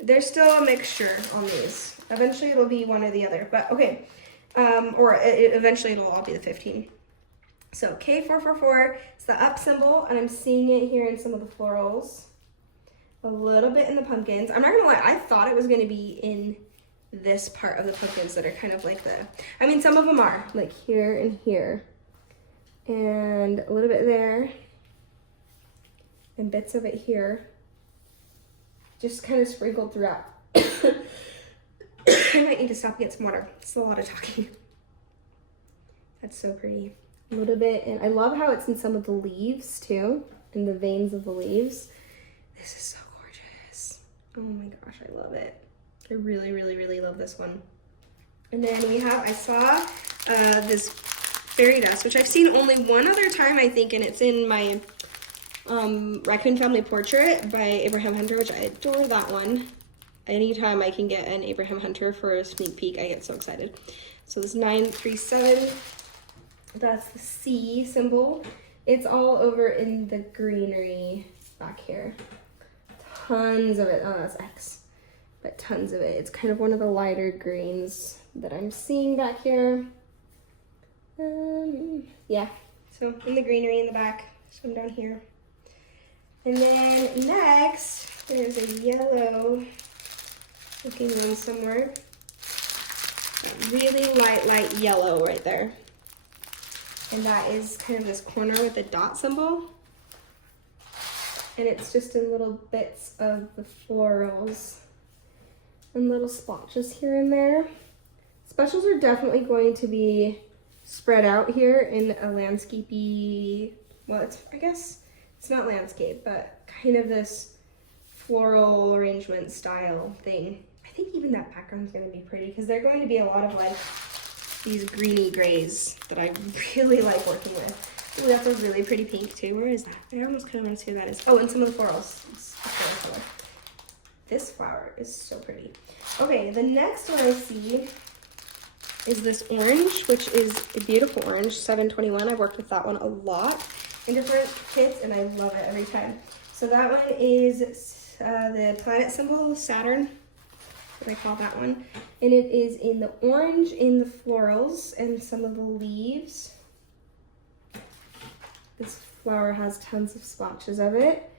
There's still a mixture on these. Eventually it'll be one or the other, but okay. Eventually it'll all be the 15. So K444 is the up symbol, and I'm seeing it here in some of the florals. A little bit in the pumpkins. I'm not gonna lie, I thought it was gonna be in this part of the pumpkins that are kind of like the, I mean, some of them are, like here and here. And a little bit there. And bits of it here. Just kind of sprinkled throughout. I might need to stop and get some water. It's a lot of talking. That's so pretty. A little bit, and I love how it's in some of the leaves too, in the veins of the leaves. This is so gorgeous. Oh my gosh, I love it. I really, really, really love this one. And then we have, I saw this fairy dust, which I've seen only one other time, I think, and it's in my Raccoon Family Portrait by Abraham Hunter, which I adore that one. Anytime I can get an Abraham Hunter for a sneak peek, I get so excited. So this 937, that's the C symbol. It's all over in the greenery back here. Tons of it. Oh, that's X. But tons of it. It's kind of one of the lighter greens that I'm seeing back here. Yeah. So in the greenery in the back. Some down here. And then next, there's a yellow looking one somewhere. That really light yellow right there. And that is kind of this corner with the dot symbol. And it's just in little bits of the florals and little splotches here and there. Specials are definitely going to be spread out here in a landscapey, well, I guess it's not landscape, but kind of this floral arrangement style thing. I think even that background's gonna be pretty because they're going to be a lot of like these greeny grays that I really like working with. Ooh, that's a really pretty pink too. Where is that? I almost kind of want to see who that is. Oh, and some of the florals. It's a floral color. This flower is so pretty. Okay, the next one I see is this orange, which is a beautiful orange, 721. I've worked with that one a lot in different kits, and I love it every time. So that one is the planet symbol, Saturn, what I call that one. And it is in the orange, in the florals, and some of the leaves. This flower has tons of splotches of it.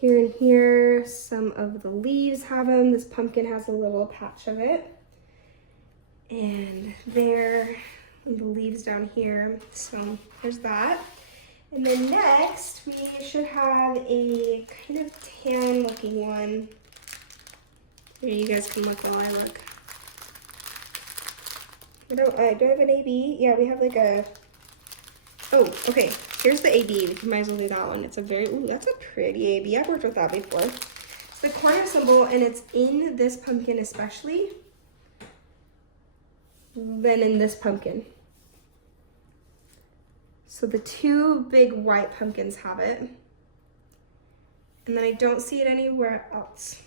Here and here, some of the leaves have them. This pumpkin has a little patch of it. And there, the leaves down here. So there's that. And then next, we should have a kind of tan looking one. Here, you guys can look while I look. Do I have an AB? Yeah, we have like a, oh, okay. Here's the AB. We might as well do that one. It's a very, ooh, that's a pretty AB. I've worked with that before. It's the corner symbol, and it's in this pumpkin especially, than in this pumpkin. So the two big white pumpkins have it. And then I don't see it anywhere else.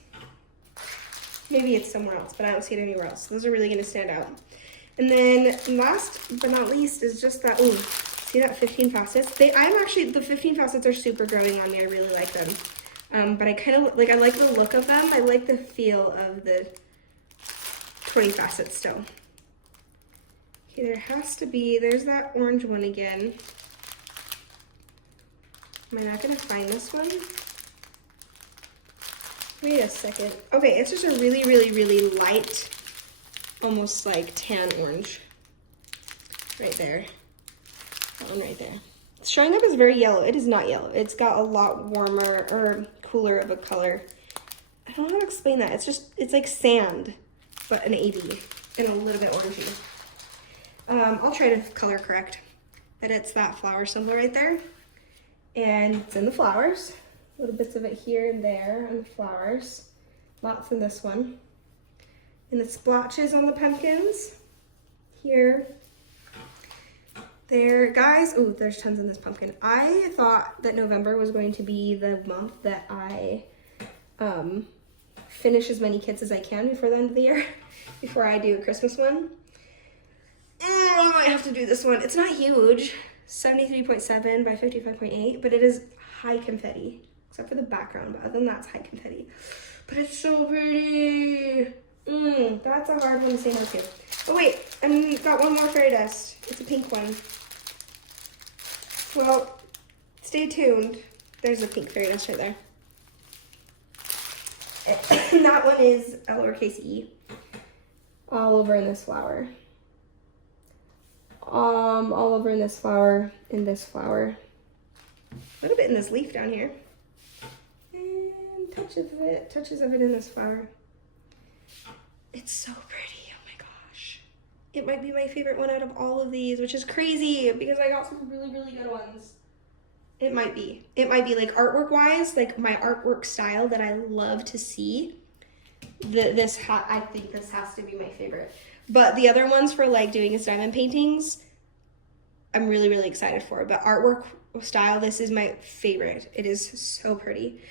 Maybe it's somewhere else, but I don't see it anywhere else. Those are really gonna stand out. And then last but not least is just that, ooh, see that 15 facets? The 15 facets are super growing on me. I really like them. But I kind of, like, I like the look of them. I like the feel of the 20 facets still. Okay, there has to be, there's that orange one again. Am I not gonna find this one? Wait a second. Okay, it's just a really, really, really light, almost like tan orange. Right there. That one right there. It's showing up as very yellow. It is not yellow. It's got a lot warmer or cooler of a color. I don't know how to explain that. It's just, it's like sand, but an AB and a little bit orangey. I'll try to color correct. But it's that flower symbol right there. And it's in the flowers. Little bits of it here and there on the flowers. Lots in this one. And the splotches on the pumpkins. Here. There. Guys, oh, there's tons in this pumpkin. I thought that November was going to be the month that I finish as many kits as I can before the end of the year. Before I do a Christmas one. I might have to do this one. It's not huge. 73.7 by 55.8, but it is high confetti. Except for the background, but other than that, it's high confetti. But it's so pretty. That's a hard one to say no to. Oh wait, I've got one more fairy dust. It's a pink one. Well, stay tuned. There's a pink fairy dust right there. And that one is a lowercase e. All over in this flower. All over in this flower, a little bit in this leaf down here, and touches of it in this flower. It's so pretty, oh my gosh. It might be my favorite one out of all of these, which is crazy because I got some really, really good ones. It might be like artwork wise, like my artwork style that I love to see. I think this has to be my favorite. But the other ones for like doing as diamond paintings, I'm really, really excited for. But artwork style, this is my favorite. It is so pretty.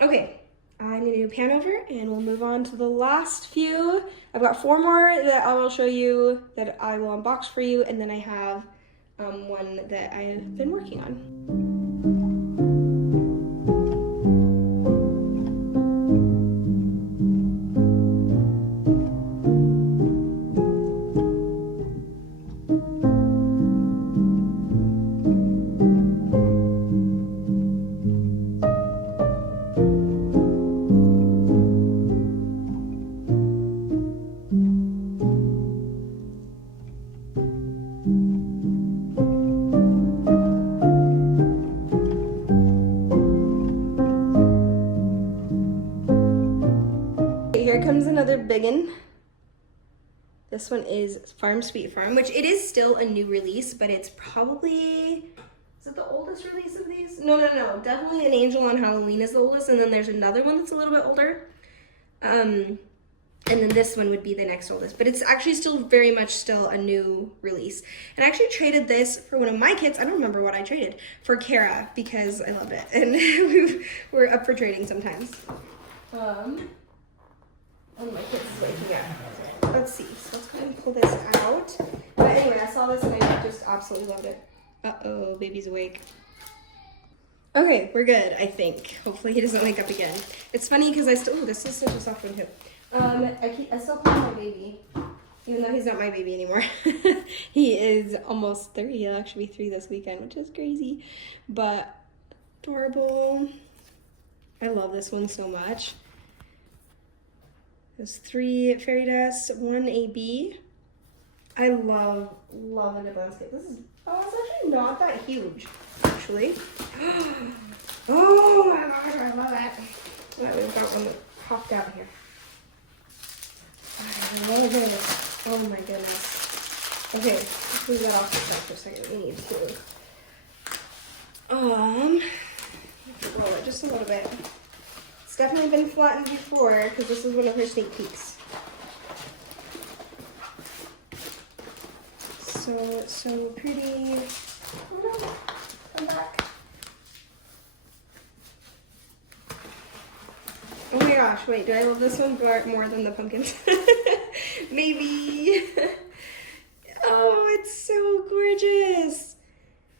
Okay, I'm gonna do a pan over and we'll move on to the last few. I've got 4 more that I will show you, that I will unbox for you, and then I have one that I've been working on. Here comes another biggin. This one is Farm Sweet Farm, which it is still a new release, but it's probably, is it the oldest release of these? No. Definitely An Angel on Halloween is the oldest, and then there's another one that's a little bit older. And then this one would be the next oldest, but it's actually still very much still a new release. And I actually traded this for one of my kits. I don't remember what I traded for Kara because I love it, and we're up for trading sometimes. One of my kids is waking up. Let's see. So let's go ahead and pull this out. But anyway, I saw this and I just absolutely loved it. Uh-oh, baby's awake. Okay, we're good, I think. Hopefully he doesn't wake up again. It's funny because I still, oh, this is such a soft one too. I still call him my baby, even though he's not my baby anymore. He is almost 3. He'll actually be 3 this weekend, which is crazy, but adorable. I love this one so much. There's 3 fairy dust, 1 AB. I love a good landscape. This is, oh, it's actually not that huge, actually. Oh my gosh, I love it. Oh, we've got one that popped out here. Oh my goodness. Okay, let's move that off the shelf for a second. We need to roll it just a little bit. It's definitely been flattened before because this is one of her sneak peeks. So pretty. Oh no, come back. Oh my gosh, wait, do I love this one more than the pumpkins? Maybe. Oh, it's so gorgeous.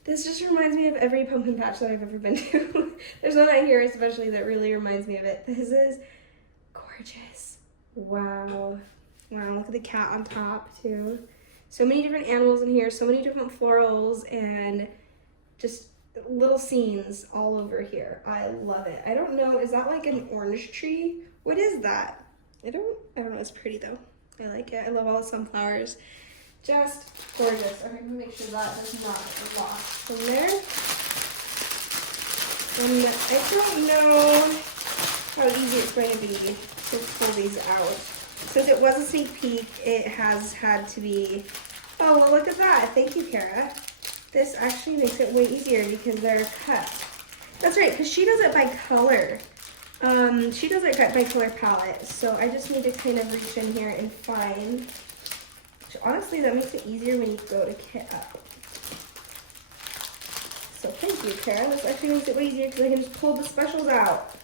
This just reminds me of every pumpkin patch that I've ever been to. There's one out here especially that really reminds me of it. This is gorgeous. Wow. Wow, look at the cat on top too. So many different animals in here, so many different florals, and just little scenes all over here. I love it. I don't know, is that like an orange tree? What is that? I don't know, it's pretty though. I like it. I love all the sunflowers. Just gorgeous. Okay, I'm gonna make sure that does not get lost in there. And I don't know how easy it's going to be to pull these out. Since it was a sneak peek, it has had to be, oh, well, look at that. Thank you, Kara. This actually makes it way easier because they're cut. That's right, because she does it by color. She does it by color palette, so I just need to kind of reach in here and find, which honestly, that makes it easier when you go to kit up. So thank you, Kara. This actually makes it way easier because I can just pull the specials out.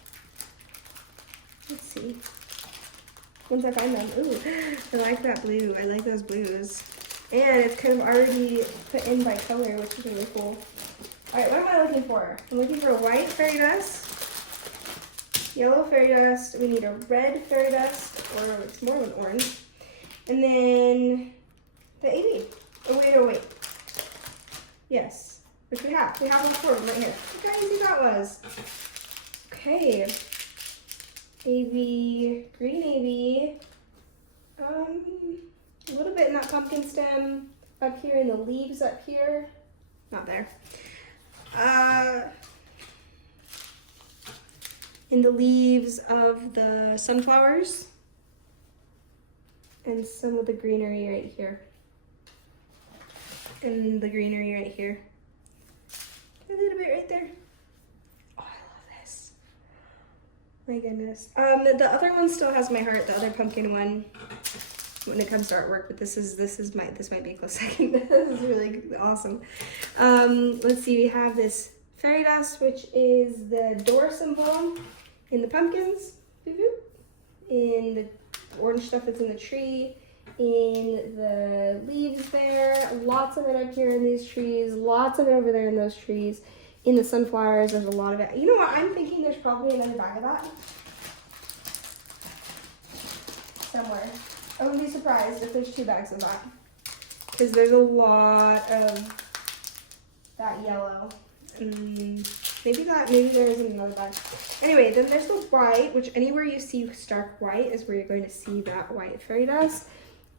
Let's see. Once I find them, ooh, I like that blue. I like those blues. And it's kind of already put in by color, which is really cool. All right, what am I looking for? I'm looking for a white fairy dust, yellow fairy dust. We need a red fairy dust, or it's more of an orange. And then the AB. Oh, wait. Yes, which we have. We have all 4 of them right here. Look how easy that was. Okay. AB, green AB. A little bit in that pumpkin stem up here, in the leaves up here. Not there. In the leaves of the sunflowers. And some of the greenery right here. And the greenery right here. A little bit right there. Oh, I love this. My goodness. The other one still has my heart, the other pumpkin one, when it comes to artwork, but this might be a close second. This is really awesome. Let's see, we have this fairy dust, which is the door symbol in the pumpkins, in the orange stuff that's in the tree, in the leaves there, lots of it up here in these trees, lots of it over there in those trees. In the sunflowers, there's a lot of it. You know what, I'm thinking there's probably another bag of that somewhere. I wouldn't be surprised if there's 2 bags of that, because there's a lot of that yellow. Maybe there isn't another bag. Anyway, then there's the white, which anywhere you see stark white is where you're going to see that white fairy dust.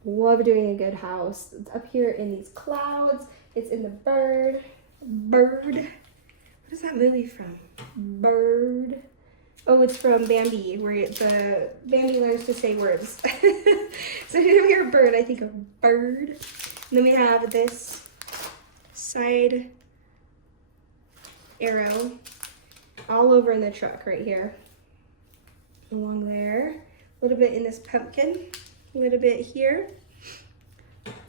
Love doing a good house. It's up here in these clouds. It's in the bird. What is that movie from? Bird. Oh, it's from Bambi, where the Bambi learns to say words. So if you hear bird, I think of bird. And then we have this side arrow all over in the truck right here. Along there. A little bit in this pumpkin, a little bit here.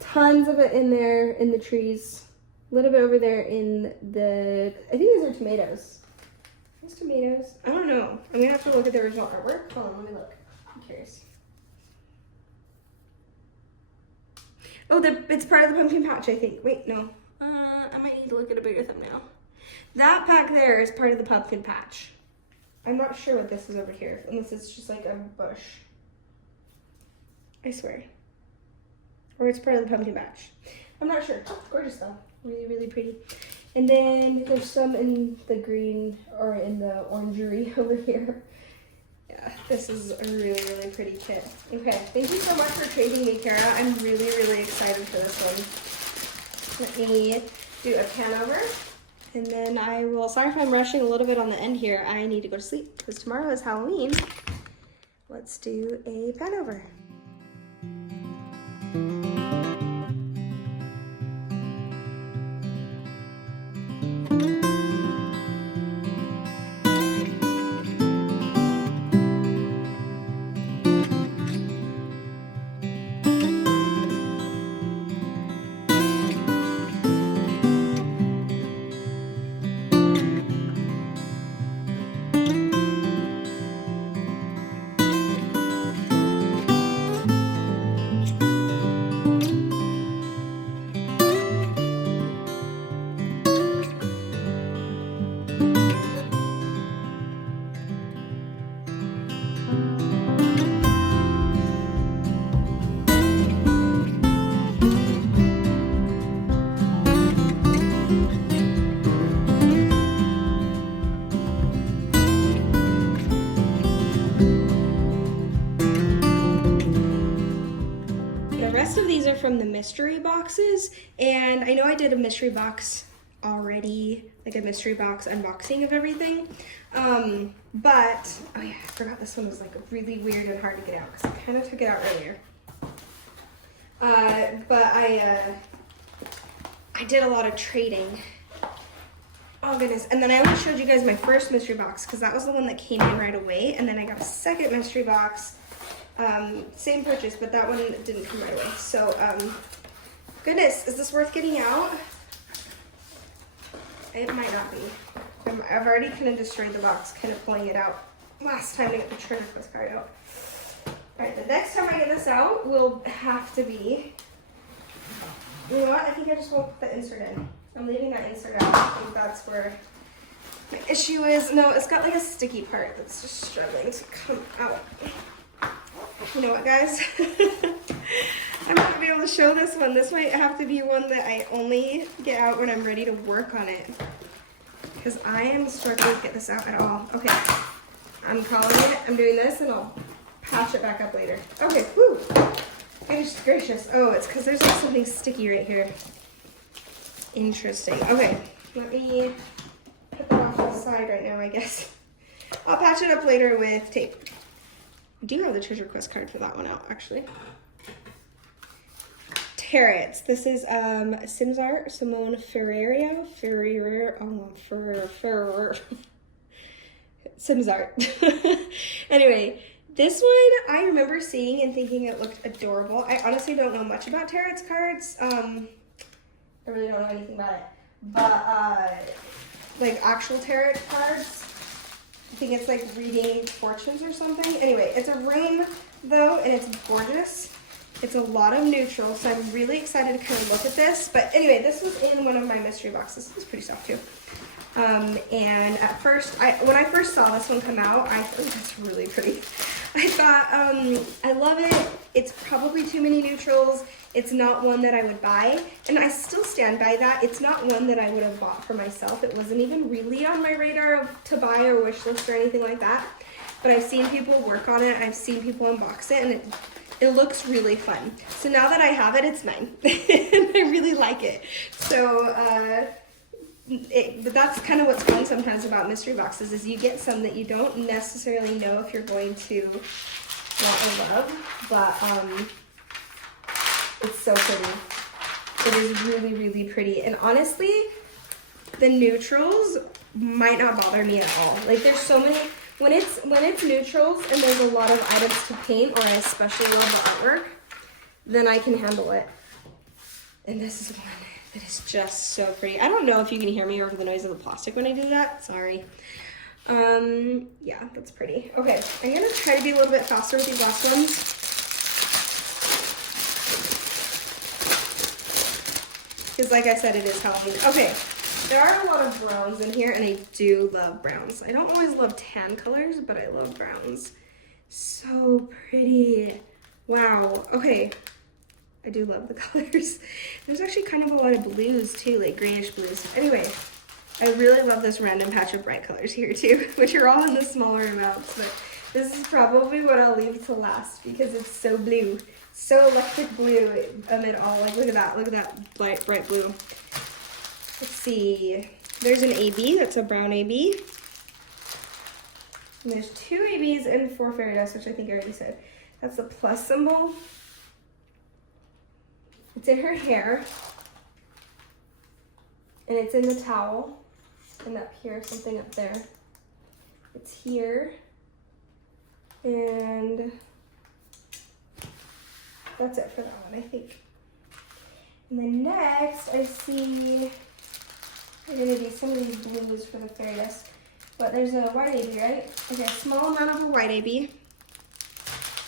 Tons of it in there in the trees. A little bit over there in the, I think these are tomatoes. These tomatoes? I don't know. I'm gonna have to look at the original artwork. Hold on, let me look. I'm curious. Oh, it's part of the pumpkin patch, I think. Wait, no. I might need to look at a bigger thumbnail. That pack there is part of the pumpkin patch. I'm not sure what this is over here, unless it's just like a bush. I swear. Or it's part of the pumpkin patch. I'm not sure. Oh, gorgeous though. Really, really pretty. And then there's some in the green or in the orangery over here. Yeah, this is a really, really pretty kit. Okay, thank you so much for trading me, Kara. I'm really, really excited for this one. Let me do a pan over. And then I will, sorry if I'm rushing a little bit on the end here. I need to go to sleep because tomorrow is Halloween. Let's do a pan over. From the mystery boxes, and I know I did a mystery box already, like a mystery box unboxing of everything, but oh yeah, I forgot this one was like really weird and hard to get out because I kind of took it out earlier. But I did a lot of trading. Oh goodness, and then I only showed you guys my first mystery box because that was the one that came in right away, and then I got a second mystery box. Same purchase, but that one didn't come right away. So, goodness, is this worth getting out? It might not be. I've already kind of destroyed the box, kind of pulling it out last time to get the treasure quest card out. Alright, the next time I get this out will have to be, you know what, I think I just won't put the insert in. I'm leaving that insert out. I think that's where my issue is. No, it's got like a sticky part that's just struggling to come out. You know what, guys? I'm not gonna be able to show this one. This might have to be one that I only get out when I'm ready to work on it, because I am struggling to get this out at all. Okay, I'm calling it. I'm doing this, and I'll patch it back up later. Okay, whew. Goodness gracious. Oh, it's because there's like something sticky right here. Interesting. Okay, let me put that off to the side right now, I guess. I'll patch it up later with tape. I do have the treasure quest card for that one out, actually. Carrots. This is Sims Art, Simone Ferreira. Sims Art. Anyway, this one I remember seeing and thinking it looked adorable. I honestly don't know much about Tarot's cards. I really don't know anything about it. But like actual tarot cards, I think it's like reading fortunes or something. Anyway, it's a room though, and it's gorgeous. It's a lot of neutrals, so I'm really excited to kind of look at this. But anyway, this was in one of my mystery boxes. It's pretty soft too. And at first, when I first saw this one come out, I thought that's really pretty. I thought, I love it. It's probably too many neutrals. It's not one that I would buy, and I still stand by that. It's not one that I would have bought for myself. It wasn't even really on my radar to buy or wish list or anything like that. But I've seen people work on it. I've seen people unbox it, and it looks really fun. So now that I have it, it's mine, and I really like it. So, but that's kind of what's fun sometimes about mystery boxes, is you get some that you don't necessarily know if you're going to want or love, but it's so pretty. It is really, really pretty. And honestly, the neutrals might not bother me at all. Like, there's so many, When it's neutrals and there's a lot of items to paint, or I especially love the artwork, then I can handle it. And this is one that is just so pretty. I don't know if you can hear me over the noise of the plastic when I do that. Sorry. Yeah, that's pretty. Okay, I'm gonna try to be a little bit faster with these last ones. Because like I said, it is Halloween. Okay, there are a lot of browns in here, and I do love browns. I don't always love tan colors, but I love browns. So pretty. Wow, okay. I do love the colors. There's actually kind of a lot of blues too, like grayish blues. Anyway, I really love this random patch of bright colors here too, which are all in the smaller amounts, but this is probably what I'll leave to last because it's so blue. So electric blue amid all, like look at that bright blue. Let's see, there's an AB, that's a brown AB. And there's 2 ABs and 4 fairy dust, which I think I already said. That's the plus symbol. It's in her hair. And it's in the towel. And up here, something up there. It's here. And that's it for that one, I think. And then next, I see there are gonna be some of these blues for the fairy dust. But there's a white AB, right? Okay, a small amount of a white AB.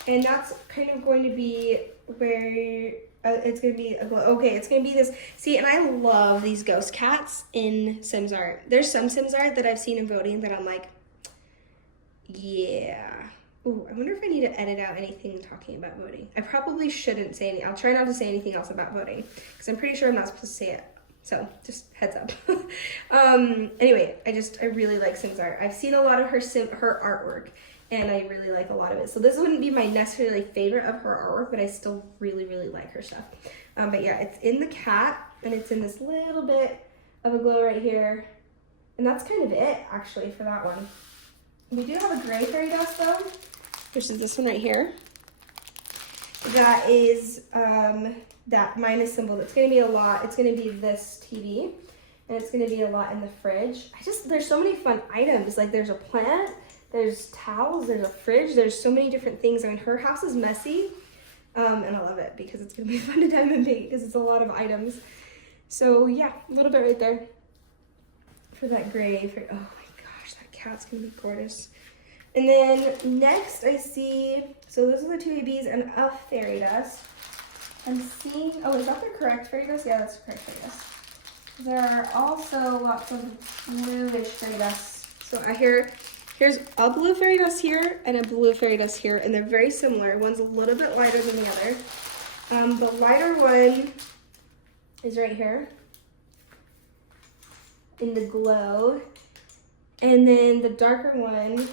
And that's kind of going to be where it's going to be a glow. Okay, it's going to be this. See, and I love these ghost cats in Sims art. There's some Sims art that I've seen in voting that I'm like, yeah. Ooh, I wonder if I need to edit out anything talking about voting. I probably shouldn't say anything. I'll try not to say anything else about voting because I'm pretty sure I'm not supposed to say it. So just heads up. Anyway, I really like Sims art. I've seen a lot of her artwork, and I really like a lot of it. So this wouldn't be my necessarily favorite of her artwork, but I still really, really like her stuff. But yeah, it's in the cat, and it's in this little bit of a glow right here. And that's kind of it, actually, for that one. We do have a gray fairy dust, though, which is this one right here. That is that minus symbol. It's going to be a lot. It's going to be this TV, and it's going to be a lot in the fridge. There's so many fun items. Like there's a plant, there's towels, there's a fridge, there's so many different things. I mean, her house is messy, and I love it because it's going to be fun to dive and paint because it's a lot of items. So yeah, a little bit right there for that gray. Oh my gosh, that cat's going to be gorgeous. And then next I see, so those are the 2 ABs and a fairy dust. I'm seeing, oh, is that the correct fairy dust? Yeah, that's the correct fairy dust. There are also lots of bluish fairy dust. So here's a blue fairy dust here and a blue fairy dust here, and they're very similar. One's a little bit lighter than the other. The lighter one is right here in the glow. And then the darker one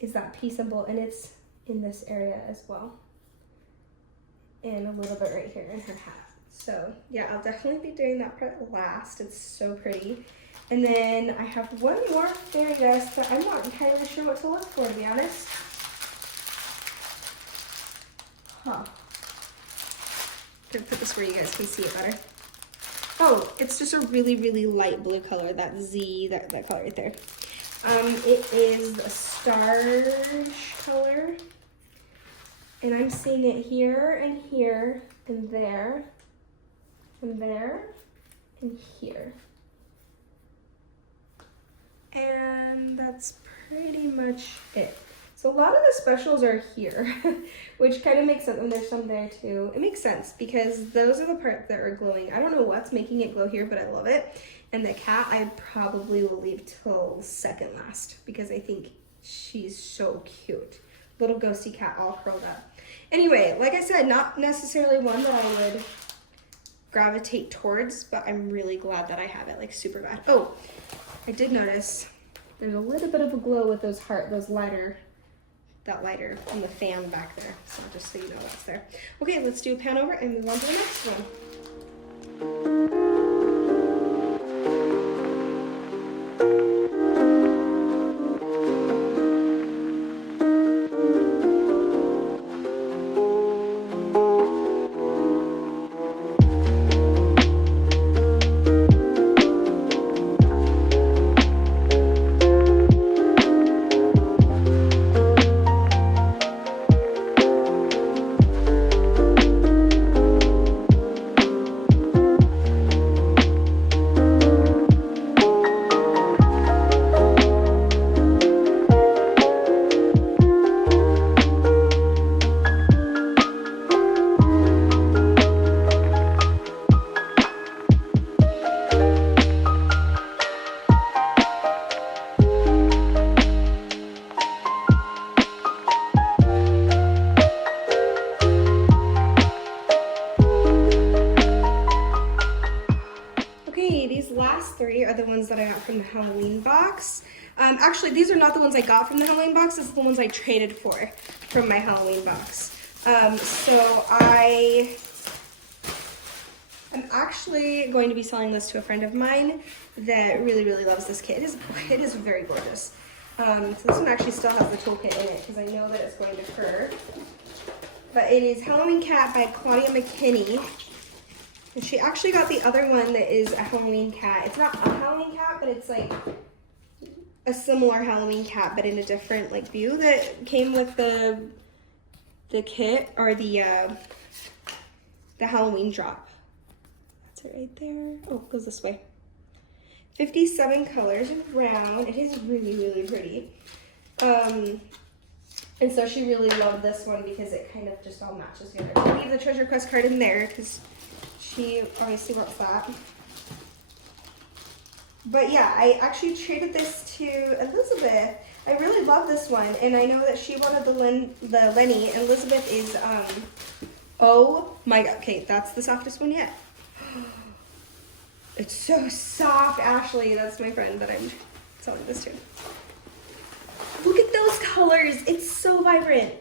is that P symbol, and it's in this area as well. And a little bit right here in her hat. So yeah, I'll definitely be doing that part last. It's so pretty. And then I have one more fairy dust, but I'm not entirely sure what to look for, to be honest. Huh. I'm gonna put this where you guys can see it better. Oh, it's just a really, really light blue color, that Z, that color right there. It is a starch color, and I'm seeing it here, and there, and there, and here. And that's pretty much it. So a lot of the specials are here, which kind of makes sense, and there's some there too. It makes sense because those are the parts that are glowing. I don't know what's making it glow here, but I love it. And the cat, I probably will leave till second last because I think she's so cute. Little ghosty cat all curled up. Anyway, like I said, not necessarily one that I would gravitate towards, but I'm really glad that I have it, like super bad. Oh, I did notice there's a little bit of a glow with those lighter on the fan back there. So just so you know that's there. Okay, let's do a pan over and move on to the next one. are the ones that I got from the Halloween box. Actually, these are not the ones I got from the Halloween box. This is the ones I traded for from my Halloween box. So I'm actually going to be selling this to a friend of mine that really, really loves this kit. It is very gorgeous. So this one actually still has the toolkit in it because I know that it's going to fur. But it is Halloween Cat by Claudia McKinney. And she actually got the other one that is a Halloween cat. It's not a Halloween cat, but it's like a similar Halloween cat, but in a different like view that came with the kit, or the Halloween drop. That's it right there. Oh, it goes this way. 57 colors around. It is really, really pretty. And so she really loved this one because it kind of just all matches together. I'll leave the treasure quest card in there because she obviously wants that. But yeah, I actually traded this to Elizabeth. I really love this one, and I know that she wanted the Lenny. Elizabeth is, oh my god, okay, that's the softest one yet. It's so soft, Ashley. That's my friend that I'm selling this to. Look at those colors. It's so vibrant.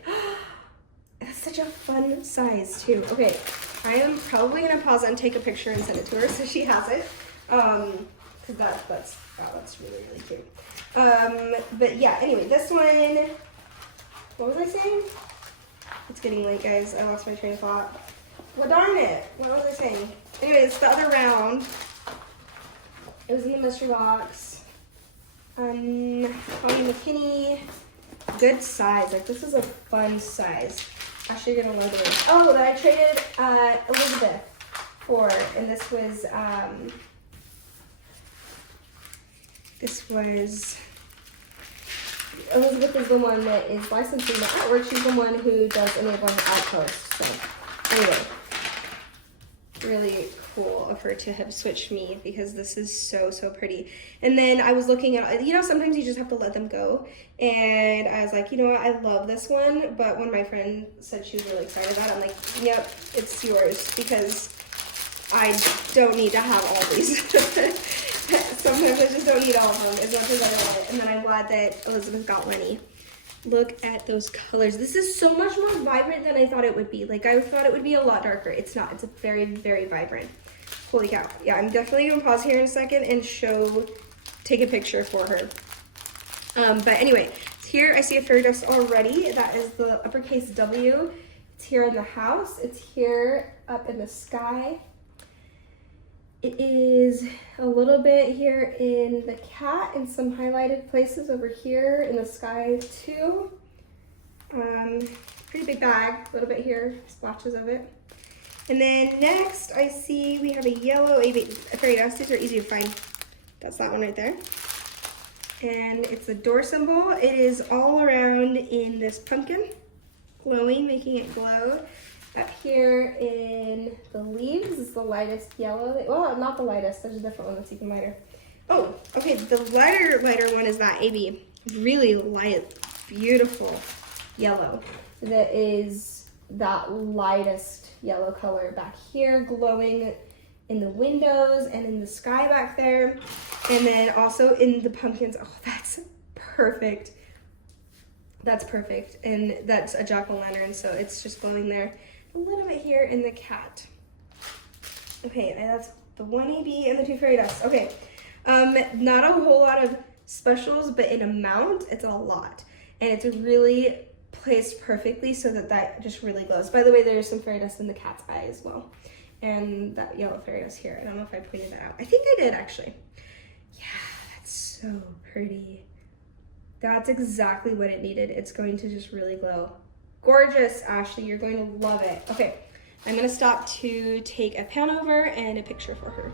That's such a fun size too. Okay, I am probably gonna pause and take a picture and send it to her so she has it. Cause that's really, really cute. But yeah, anyway, this one, what was I saying? It's getting late, guys. I lost my train of thought. Well, darn it. What was I saying? Anyway, it's the other round. It was in the mystery box. Holly McKinney. Good size. Like, this is a fun size. Actually, you're gonna love it. Oh, that I traded Elizabeth for, and this was Elizabeth is the one that is licensing the artwork. She's the one who does enabling the outpost. So anyway, really cool of her to have switched me because this is so, so pretty. And then I was looking at, you know, sometimes you just have to let them go. And I was like, you know what, I love this one. But when my friend said she was really excited about it, I'm like, yep, it's yours because I don't need to have all these. Sometimes I just don't need all of them as much as I want it. And then I'm glad that Elizabeth got Lenny. Look at those colors. This is so much more vibrant than I thought it would be. Like, I thought it would be a lot darker. It's not. It's a very, very vibrant. Holy cow. Yeah, I'm definitely going to pause here in a second and take a picture for her. But anyway, here I see a fairy dust already. That is the uppercase W. It's here in the house. It's here up in the sky. It is a little bit here in the cat and some highlighted places over here in the sky too. Pretty big bag, a little bit here, splotches of it. And then next I see we have a yellow fairy dust. These are easy to find. That's that one right there. And it's a door symbol. It is all around in this pumpkin, glowing, making it glow. Up here in the leaves is the lightest yellow. Well, not the lightest. There's a different one that's even lighter. Oh, okay. The lighter one is that AB. Really light, beautiful yellow. That is that lightest yellow color back here, glowing in the windows and in the sky back there. And then also in the pumpkins. Oh, that's perfect. That's perfect. And that's a jack-o'-lantern, so it's just glowing there. A little bit here in the cat. Okay, and that's the one AB and the two fairy dusts. Okay, not a whole lot of specials, but in amount, it's a lot. And it's really placed perfectly so that just really glows. By the way, there's some fairy dust in the cat's eye as well. And that yellow fairy dust here. I don't know if I pointed that out. I think I did, actually. Yeah, that's so pretty. That's exactly what it needed. It's going to just really glow. Gorgeous, Ashley. You're going to love it. Okay, I'm going to stop to take a pan over and a picture for her.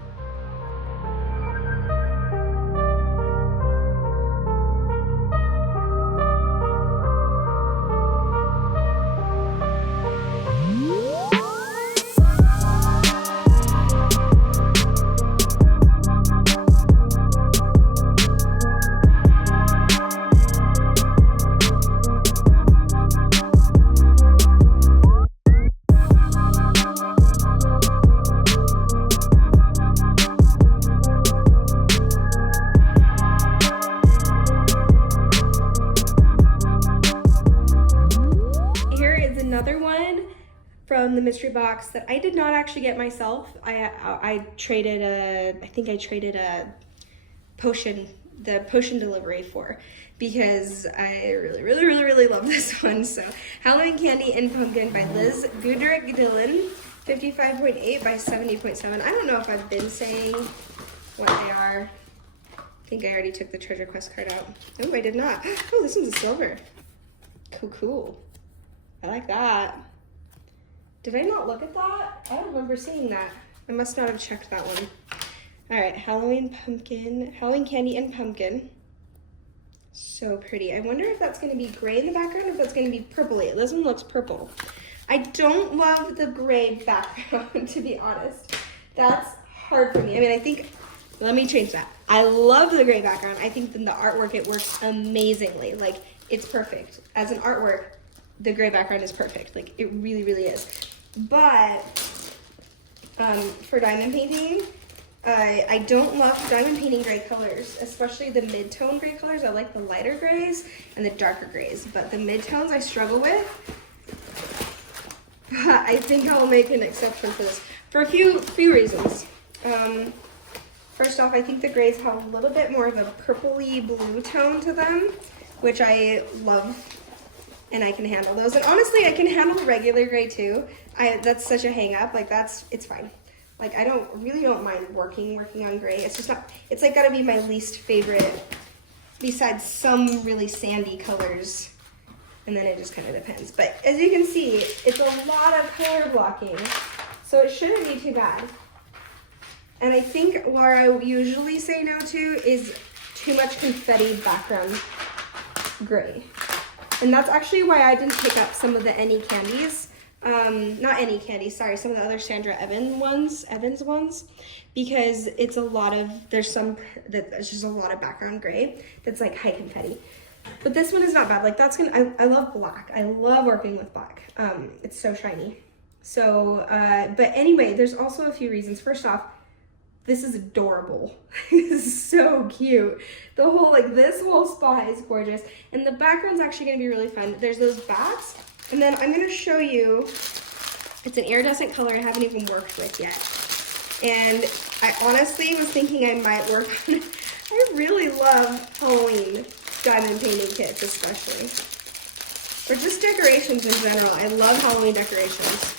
from the mystery box that I did not actually get myself. I traded a potion, the potion delivery for, because I really love this one. So Halloween Candy and Pumpkin by Liz Goodrick Dillon, 55.8 by 70.7. I don't know if I've been saying what they are. I think I already took the treasure quest card out. Oh, I did not. Oh, this one's a silver. Cool. I like that. Did I not look at that? I don't remember seeing that. I must not have checked that one. All right, Halloween Candy and Pumpkin. So pretty. I wonder if that's gonna be gray in the background or if that's gonna be purpley. This one looks purple. I don't love the gray background, to be honest. That's hard for me. I mean, let me change that. I love the gray background. I think in the artwork, it works amazingly. Like, it's perfect. As an artwork, the gray background is perfect. Like, it really is. But for diamond painting, I don't love diamond painting gray colors, especially the mid-tone gray colors. I like the lighter grays and the darker grays, but the mid-tones I struggle with. But I think I'll make an exception for this for a few reasons. First off, I think the grays have a little bit more of a purpley blue tone to them, which I love, and I can handle those. And honestly, I can handle regular gray too. That's such a hang up. Like, it's fine. Like, I really don't mind working on gray. It's just not, it's like gotta be my least favorite, besides some really sandy colors. And then it just kind of depends. But as you can see, it's a lot of color blocking, so it shouldn't be too bad. And I think where I usually say no to is too much confetti background gray. And that's actually why I didn't pick up some of the Any Candies. Not Any Candy, sorry, some of the other Sandra Evans ones, because there's just a lot of background gray that's like high confetti. But this one is not bad. Like, I love black. I love working with black. It's so shiny. So, but anyway, there's also a few reasons. First off, this is adorable. This is so cute. This whole spot is gorgeous. And the background's actually gonna be really fun. There's those bats. And then I'm gonna show you, it's an iridescent color I haven't even worked with yet. And I honestly was thinking I might work on it. I really love Halloween diamond painting kits, especially. Or just decorations in general. I love Halloween decorations.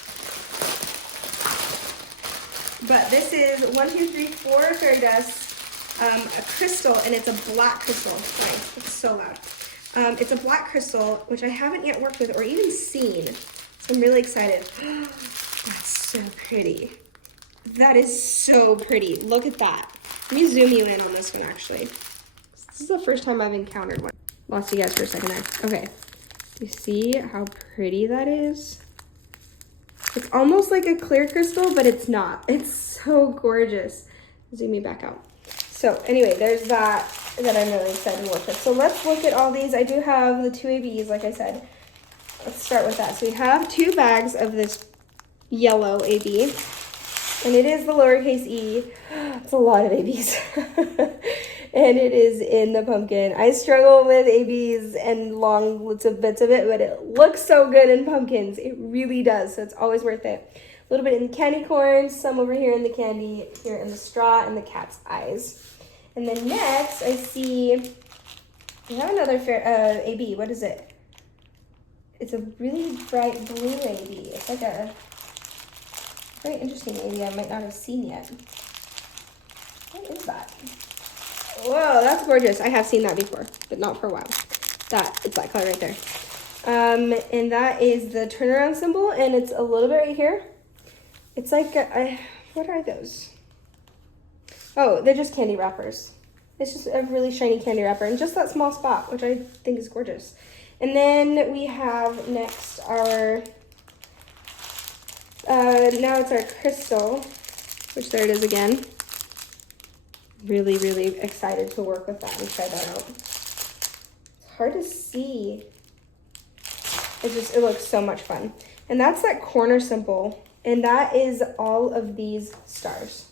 But this is 4 fairy dust, a crystal, and it's a black crystal. Sorry, it's so loud. It's a black crystal, which I haven't yet worked with or even seen. So I'm really excited. That's so pretty. That is so pretty. Look at that. Let me zoom you in on this one, actually. This is the first time I've encountered one. Lost you guys for a second there. Okay. Do you see how pretty that is? It's almost like a clear crystal, but it's not. It's so gorgeous. Zoom me back out. So anyway, there's that I'm really excited to work with. So let's look at all these. I do have the 2 ABs, like I said. Let's start with that. So we have 2 bags of this yellow AB, and it is the lowercase e. It's a lot of ABs. And it is in the pumpkin. I struggle with ABs and long bits of it, but it looks so good in pumpkins. It really does, so it's always worth it. A little bit in the candy corn, some over here in the candy, here in the straw, and the cat's eyes. And then next, I see, we have another AB. What is it? It's a really bright blue AB. It's like a very interesting AB I might not have seen yet. What is that? Whoa, that's gorgeous. I have seen that before, but not for a while. It's that color right there. And that is the turnaround symbol, and it's a little bit right here. It's like, what are those? Oh, they're just candy wrappers. It's just a really shiny candy wrapper, and just that small spot, which I think is gorgeous. And then we have next our, now it's our crystal, which there it is again. Really excited to work with that and try that out. It's hard to see. It looks so much fun. And that's that corner symbol, and that is all of these stars.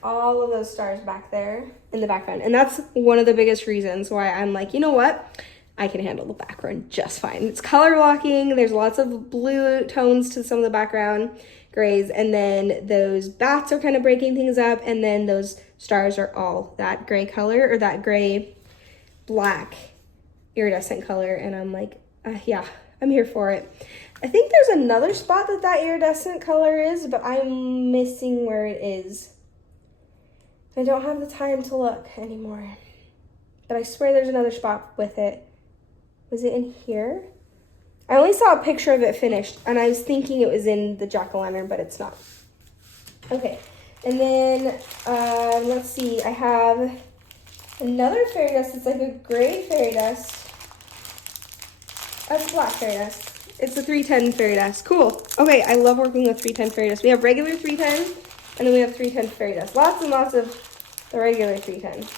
All of those stars back there in the background. And that's one of the biggest reasons why I'm like, you know what? I can handle the background just fine. It's color blocking. There's lots of blue tones to some of the background grays, and then those bats are kind of breaking things up, and then those stars are all that gray color, or that gray black iridescent color, and I'm like, yeah, I'm here for it. I think there's another spot that iridescent color is, but I'm missing where it is. I don't have the time to look anymore, but I swear there's another spot with it. Was it in here? I only saw a picture of it finished, and I was thinking it was in the jack-o'-lantern, but it's not. Okay, and then let's see. I have another fairy dust. It's like a gray fairy dust. That's black fairy dust. It's a 310 fairy dust. Cool. Okay, I love working with 310 fairy dust. We have regular 310, and then we have 310 fairy dust. Lots and lots of the regular 310.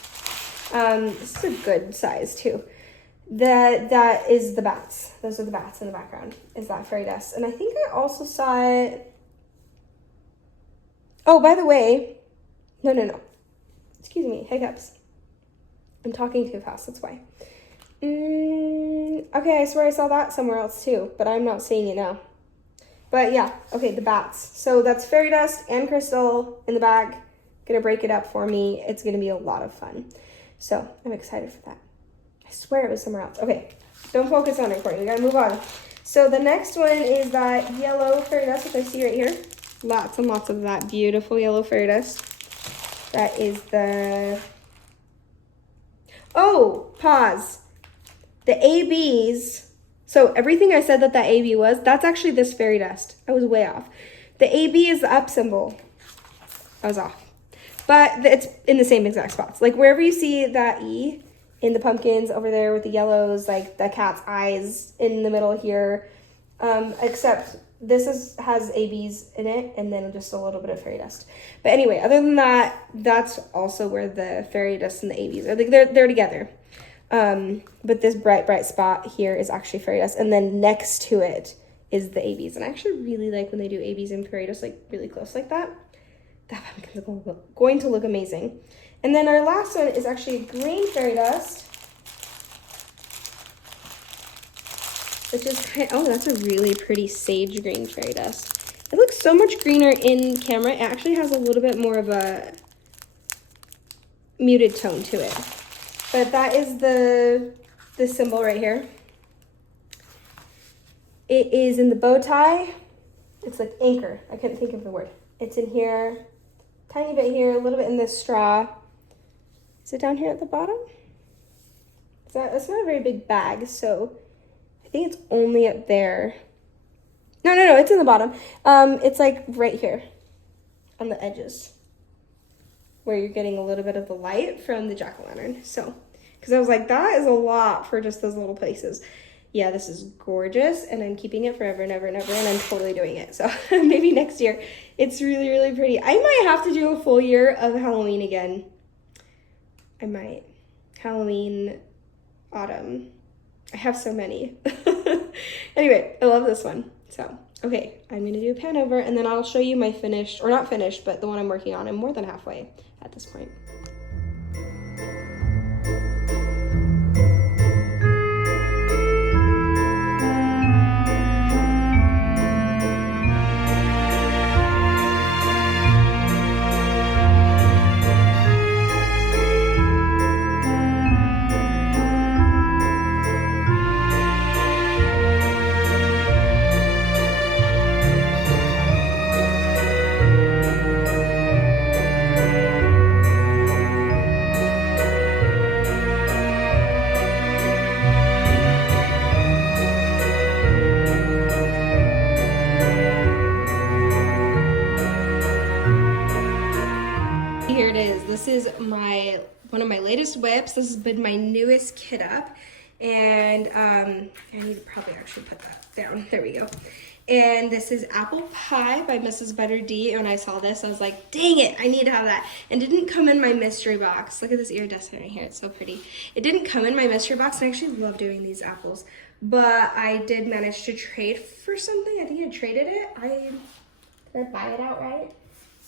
This is a good size too. That is the bats. Those are the bats in the background, is that fairy dust. And I think I also saw it. Oh, by the way, no. Excuse me, hiccups. I'm talking too fast, that's why. Okay, I swear I saw that somewhere else too, but I'm not seeing it now. But yeah, okay, the bats. So that's fairy dust and crystal in the bag. Gonna break it up for me. It's gonna be a lot of fun. So I'm excited for that. I swear it was somewhere else. Okay, don't focus on it, Courtney. We gotta move on. So the next one is that yellow fairy dust, which I see right here. Lots and lots of that beautiful yellow fairy dust. That is the... Oh, pause. The ABs, so everything I said that AB was, that's actually this fairy dust. I was way off. The AB is the up symbol. I was off. But it's in the same exact spots. Like wherever you see that E in the pumpkins over there with the yellows, like the cat's eyes in the middle here, except this has ABs in it and then just a little bit of fairy dust. But anyway, other than that, that's also where the fairy dust and the ABs are. Like they're together. But this bright spot here is actually fairy dust, and then next to it is the ABs. And I actually really like when they do ABs and fairy dust like really close like that. That pumpkin's going to look amazing. And then our last one is actually green fairy dust, which is that's a really pretty sage green fairy dust. It looks so much greener in camera. It actually has a little bit more of a muted tone to it. But that is the symbol right here. It is in the bow tie. It's like anchor. I couldn't think of the word. It's in here, tiny bit here, a little bit in this straw. Is it down here at the bottom? It's not a very big bag, so I think it's only up there. No, it's in the bottom. It's like right here on the edges, where you're getting a little bit of the light from the jack-o'-lantern. So, because I was like, that is a lot for just those little places. Yeah, this is gorgeous, and I'm keeping it forever and ever and ever, and I'm totally doing it. So maybe next year. It's really, really pretty. I might have to do a full year of Halloween again. I might. Halloween, autumn. I have so many. Anyway, I love this one. So, okay, I'm going to do a pan over, and then I'll show you my finished, or not finished, but the one I'm working on. I'm more than halfway at this point. Here it is. This is one of my latest whips. This has been my newest kit up, and I need to probably actually put that down. There we go. And this is Apple Pie by Mrs. Butter D. When I saw this, I was like, dang it, I need to have that. And it didn't come in my mystery box. Look at this iridescent right here. It's so pretty. It didn't come in my mystery box, and I actually love doing these apples. But I did manage to trade for something. I think I traded it. Did I buy it outright?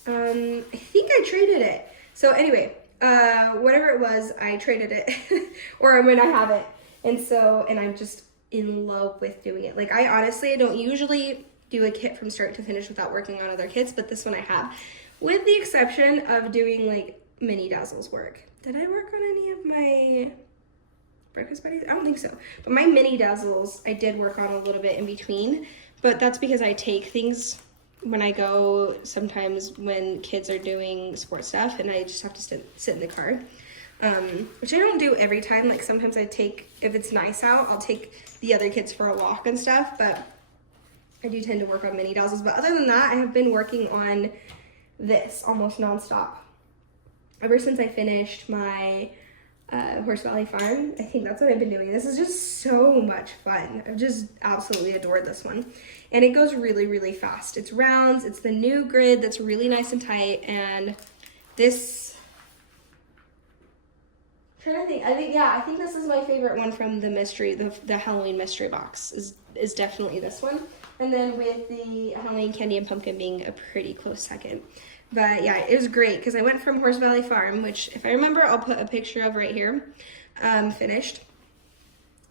I think I traded it. So anyway, whatever it was, I traded it, or I mean, I have it. And I'm just in love with doing it. Like, I honestly don't usually do a kit from start to finish without working on other kits, but this one I have, with the exception of doing like Mini Dazzle's work. Did I work on any of my Breakfast Buddies? I don't think so. But my Mini Dazzles, I did work on a little bit in between, but that's because I take things when I go, sometimes when kids are doing sports stuff, and I just have to sit in the car. Which I don't do every time. Like, sometimes I take, if it's nice out, I'll take the other kids for a walk and stuff, but I do tend to work on Mini Dazzles. But other than that, I have been working on this almost nonstop. Ever since I finished my Horse Valley Farm, I think that's what I've been doing. This is just so much fun. I've just absolutely adored this one. And it goes really, really fast. It's rounds, it's the new grid that's really nice and tight, and this, I'm trying to think, I think this is my favorite one from the mystery, the Halloween mystery box is definitely this one. And then with the Halloween Candy and Pumpkin being a pretty close second. But yeah, it was great because I went from Horse Valley Farm, which if I remember, I'll put a picture of right here, finished.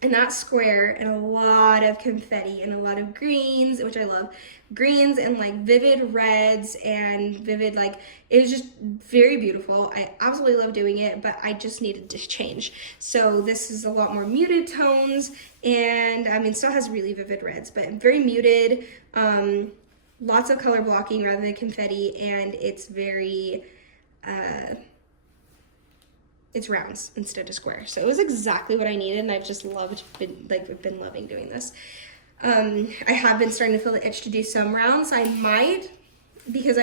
And that square, and a lot of confetti and a lot of greens, which I love. Greens and like vivid reds and vivid, like, it was just very beautiful. I absolutely love doing it, but I just needed to change. So this is a lot more muted tones, and I mean, still has really vivid reds, but very muted. Lots of color blocking rather than confetti, and it's very, it's rounds instead of square. So it was exactly what I needed, and I've just I've been loving doing this. I have been starting to feel the itch to do some rounds. I might, because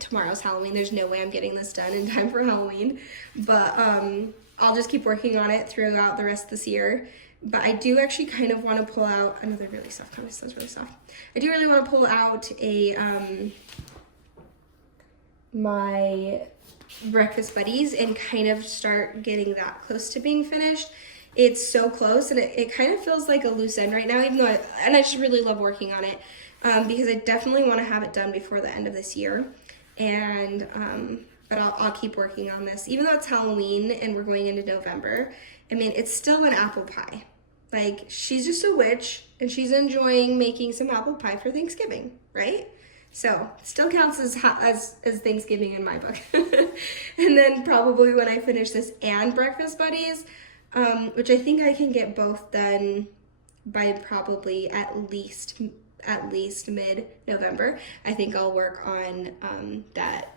tomorrow's Halloween. There's no way I'm getting this done in time for Halloween, but I'll just keep working on it throughout the rest of this year. But I do actually kind of want to pull out, I know they're really soft, kind of says really soft. I do really want to pull out my Breakfast Buddies and kind of start getting that close to being finished. It's so close, and it kind of feels like a loose end right now, even though I just really love working on it, because I definitely want to have it done before the end of this year. And but I'll keep working on this, even though it's Halloween and we're going into November. I mean, it's still an apple pie. Like, she's just a witch, and she's enjoying making some apple pie for Thanksgiving, right? So it still counts as Thanksgiving in my book. And then probably when I finish this and Breakfast Buddies, which I think I can get both done by probably at least mid-November, I think I'll work on that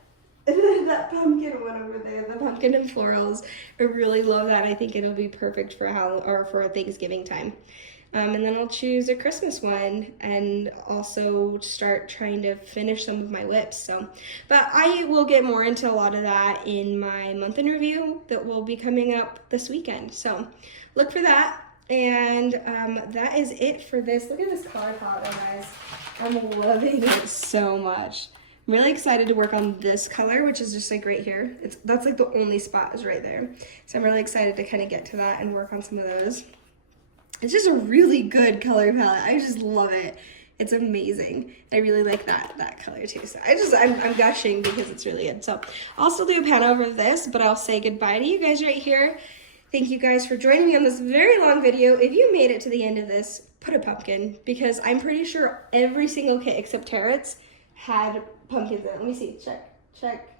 that pumpkin one over there, the pumpkin and florals. I really love that. I think it'll be perfect for Thanksgiving time. And then I'll choose a Christmas one, and also start trying to finish some of my whips. So, but I will get more into a lot of that in my month in review that will be coming up this weekend. So look for that. And that is it for this. Look at this color palette, guys. I'm loving it so much. I'm really excited to work on this color, which is just like right here. That's like the only spot is right there. So I'm really excited to kind of get to that and work on some of those. It's just a really good color palette. I just love it. It's amazing. I really like that color too. So I'm gushing because it's really good. So I'll still do a pan over this, but I'll say goodbye to you guys right here. Thank you guys for joining me on this very long video. If you made it to the end of this, put a pumpkin, because I'm pretty sure every single kit except Tarot's had pumpkins in it. Let me see, check.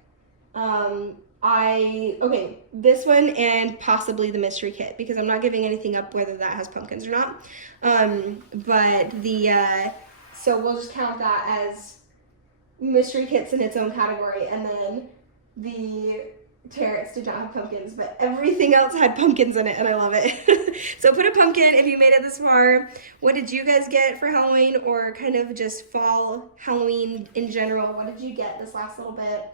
Okay, this one and possibly the mystery kit, because I'm not giving anything up whether that has pumpkins or not. But so we'll just count that as mystery kits in its own category, and then the Tarot's did not have pumpkins, but everything else had pumpkins in it, and I love it. So put a pumpkin if you made it this far. What did you guys get for Halloween, or kind of just fall Halloween in general? What did you get this last little bit?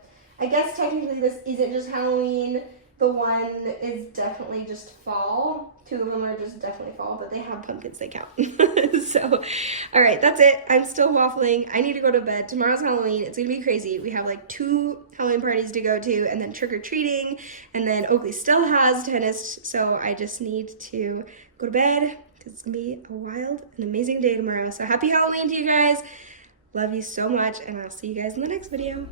I guess technically this isn't just Halloween. The one is definitely just fall. Two of them are just definitely fall, but they have pumpkins, they count. So, all right, that's it. I'm still waffling. I need to go to bed. Tomorrow's Halloween. It's gonna be crazy. We have like 2 Halloween parties to go to, and then trick-or-treating, and then Oakley still has tennis, so I just need to go to bed, because it's gonna be a wild and amazing day tomorrow. So happy Halloween to you guys. Love you so much, and I'll see you guys in the next video.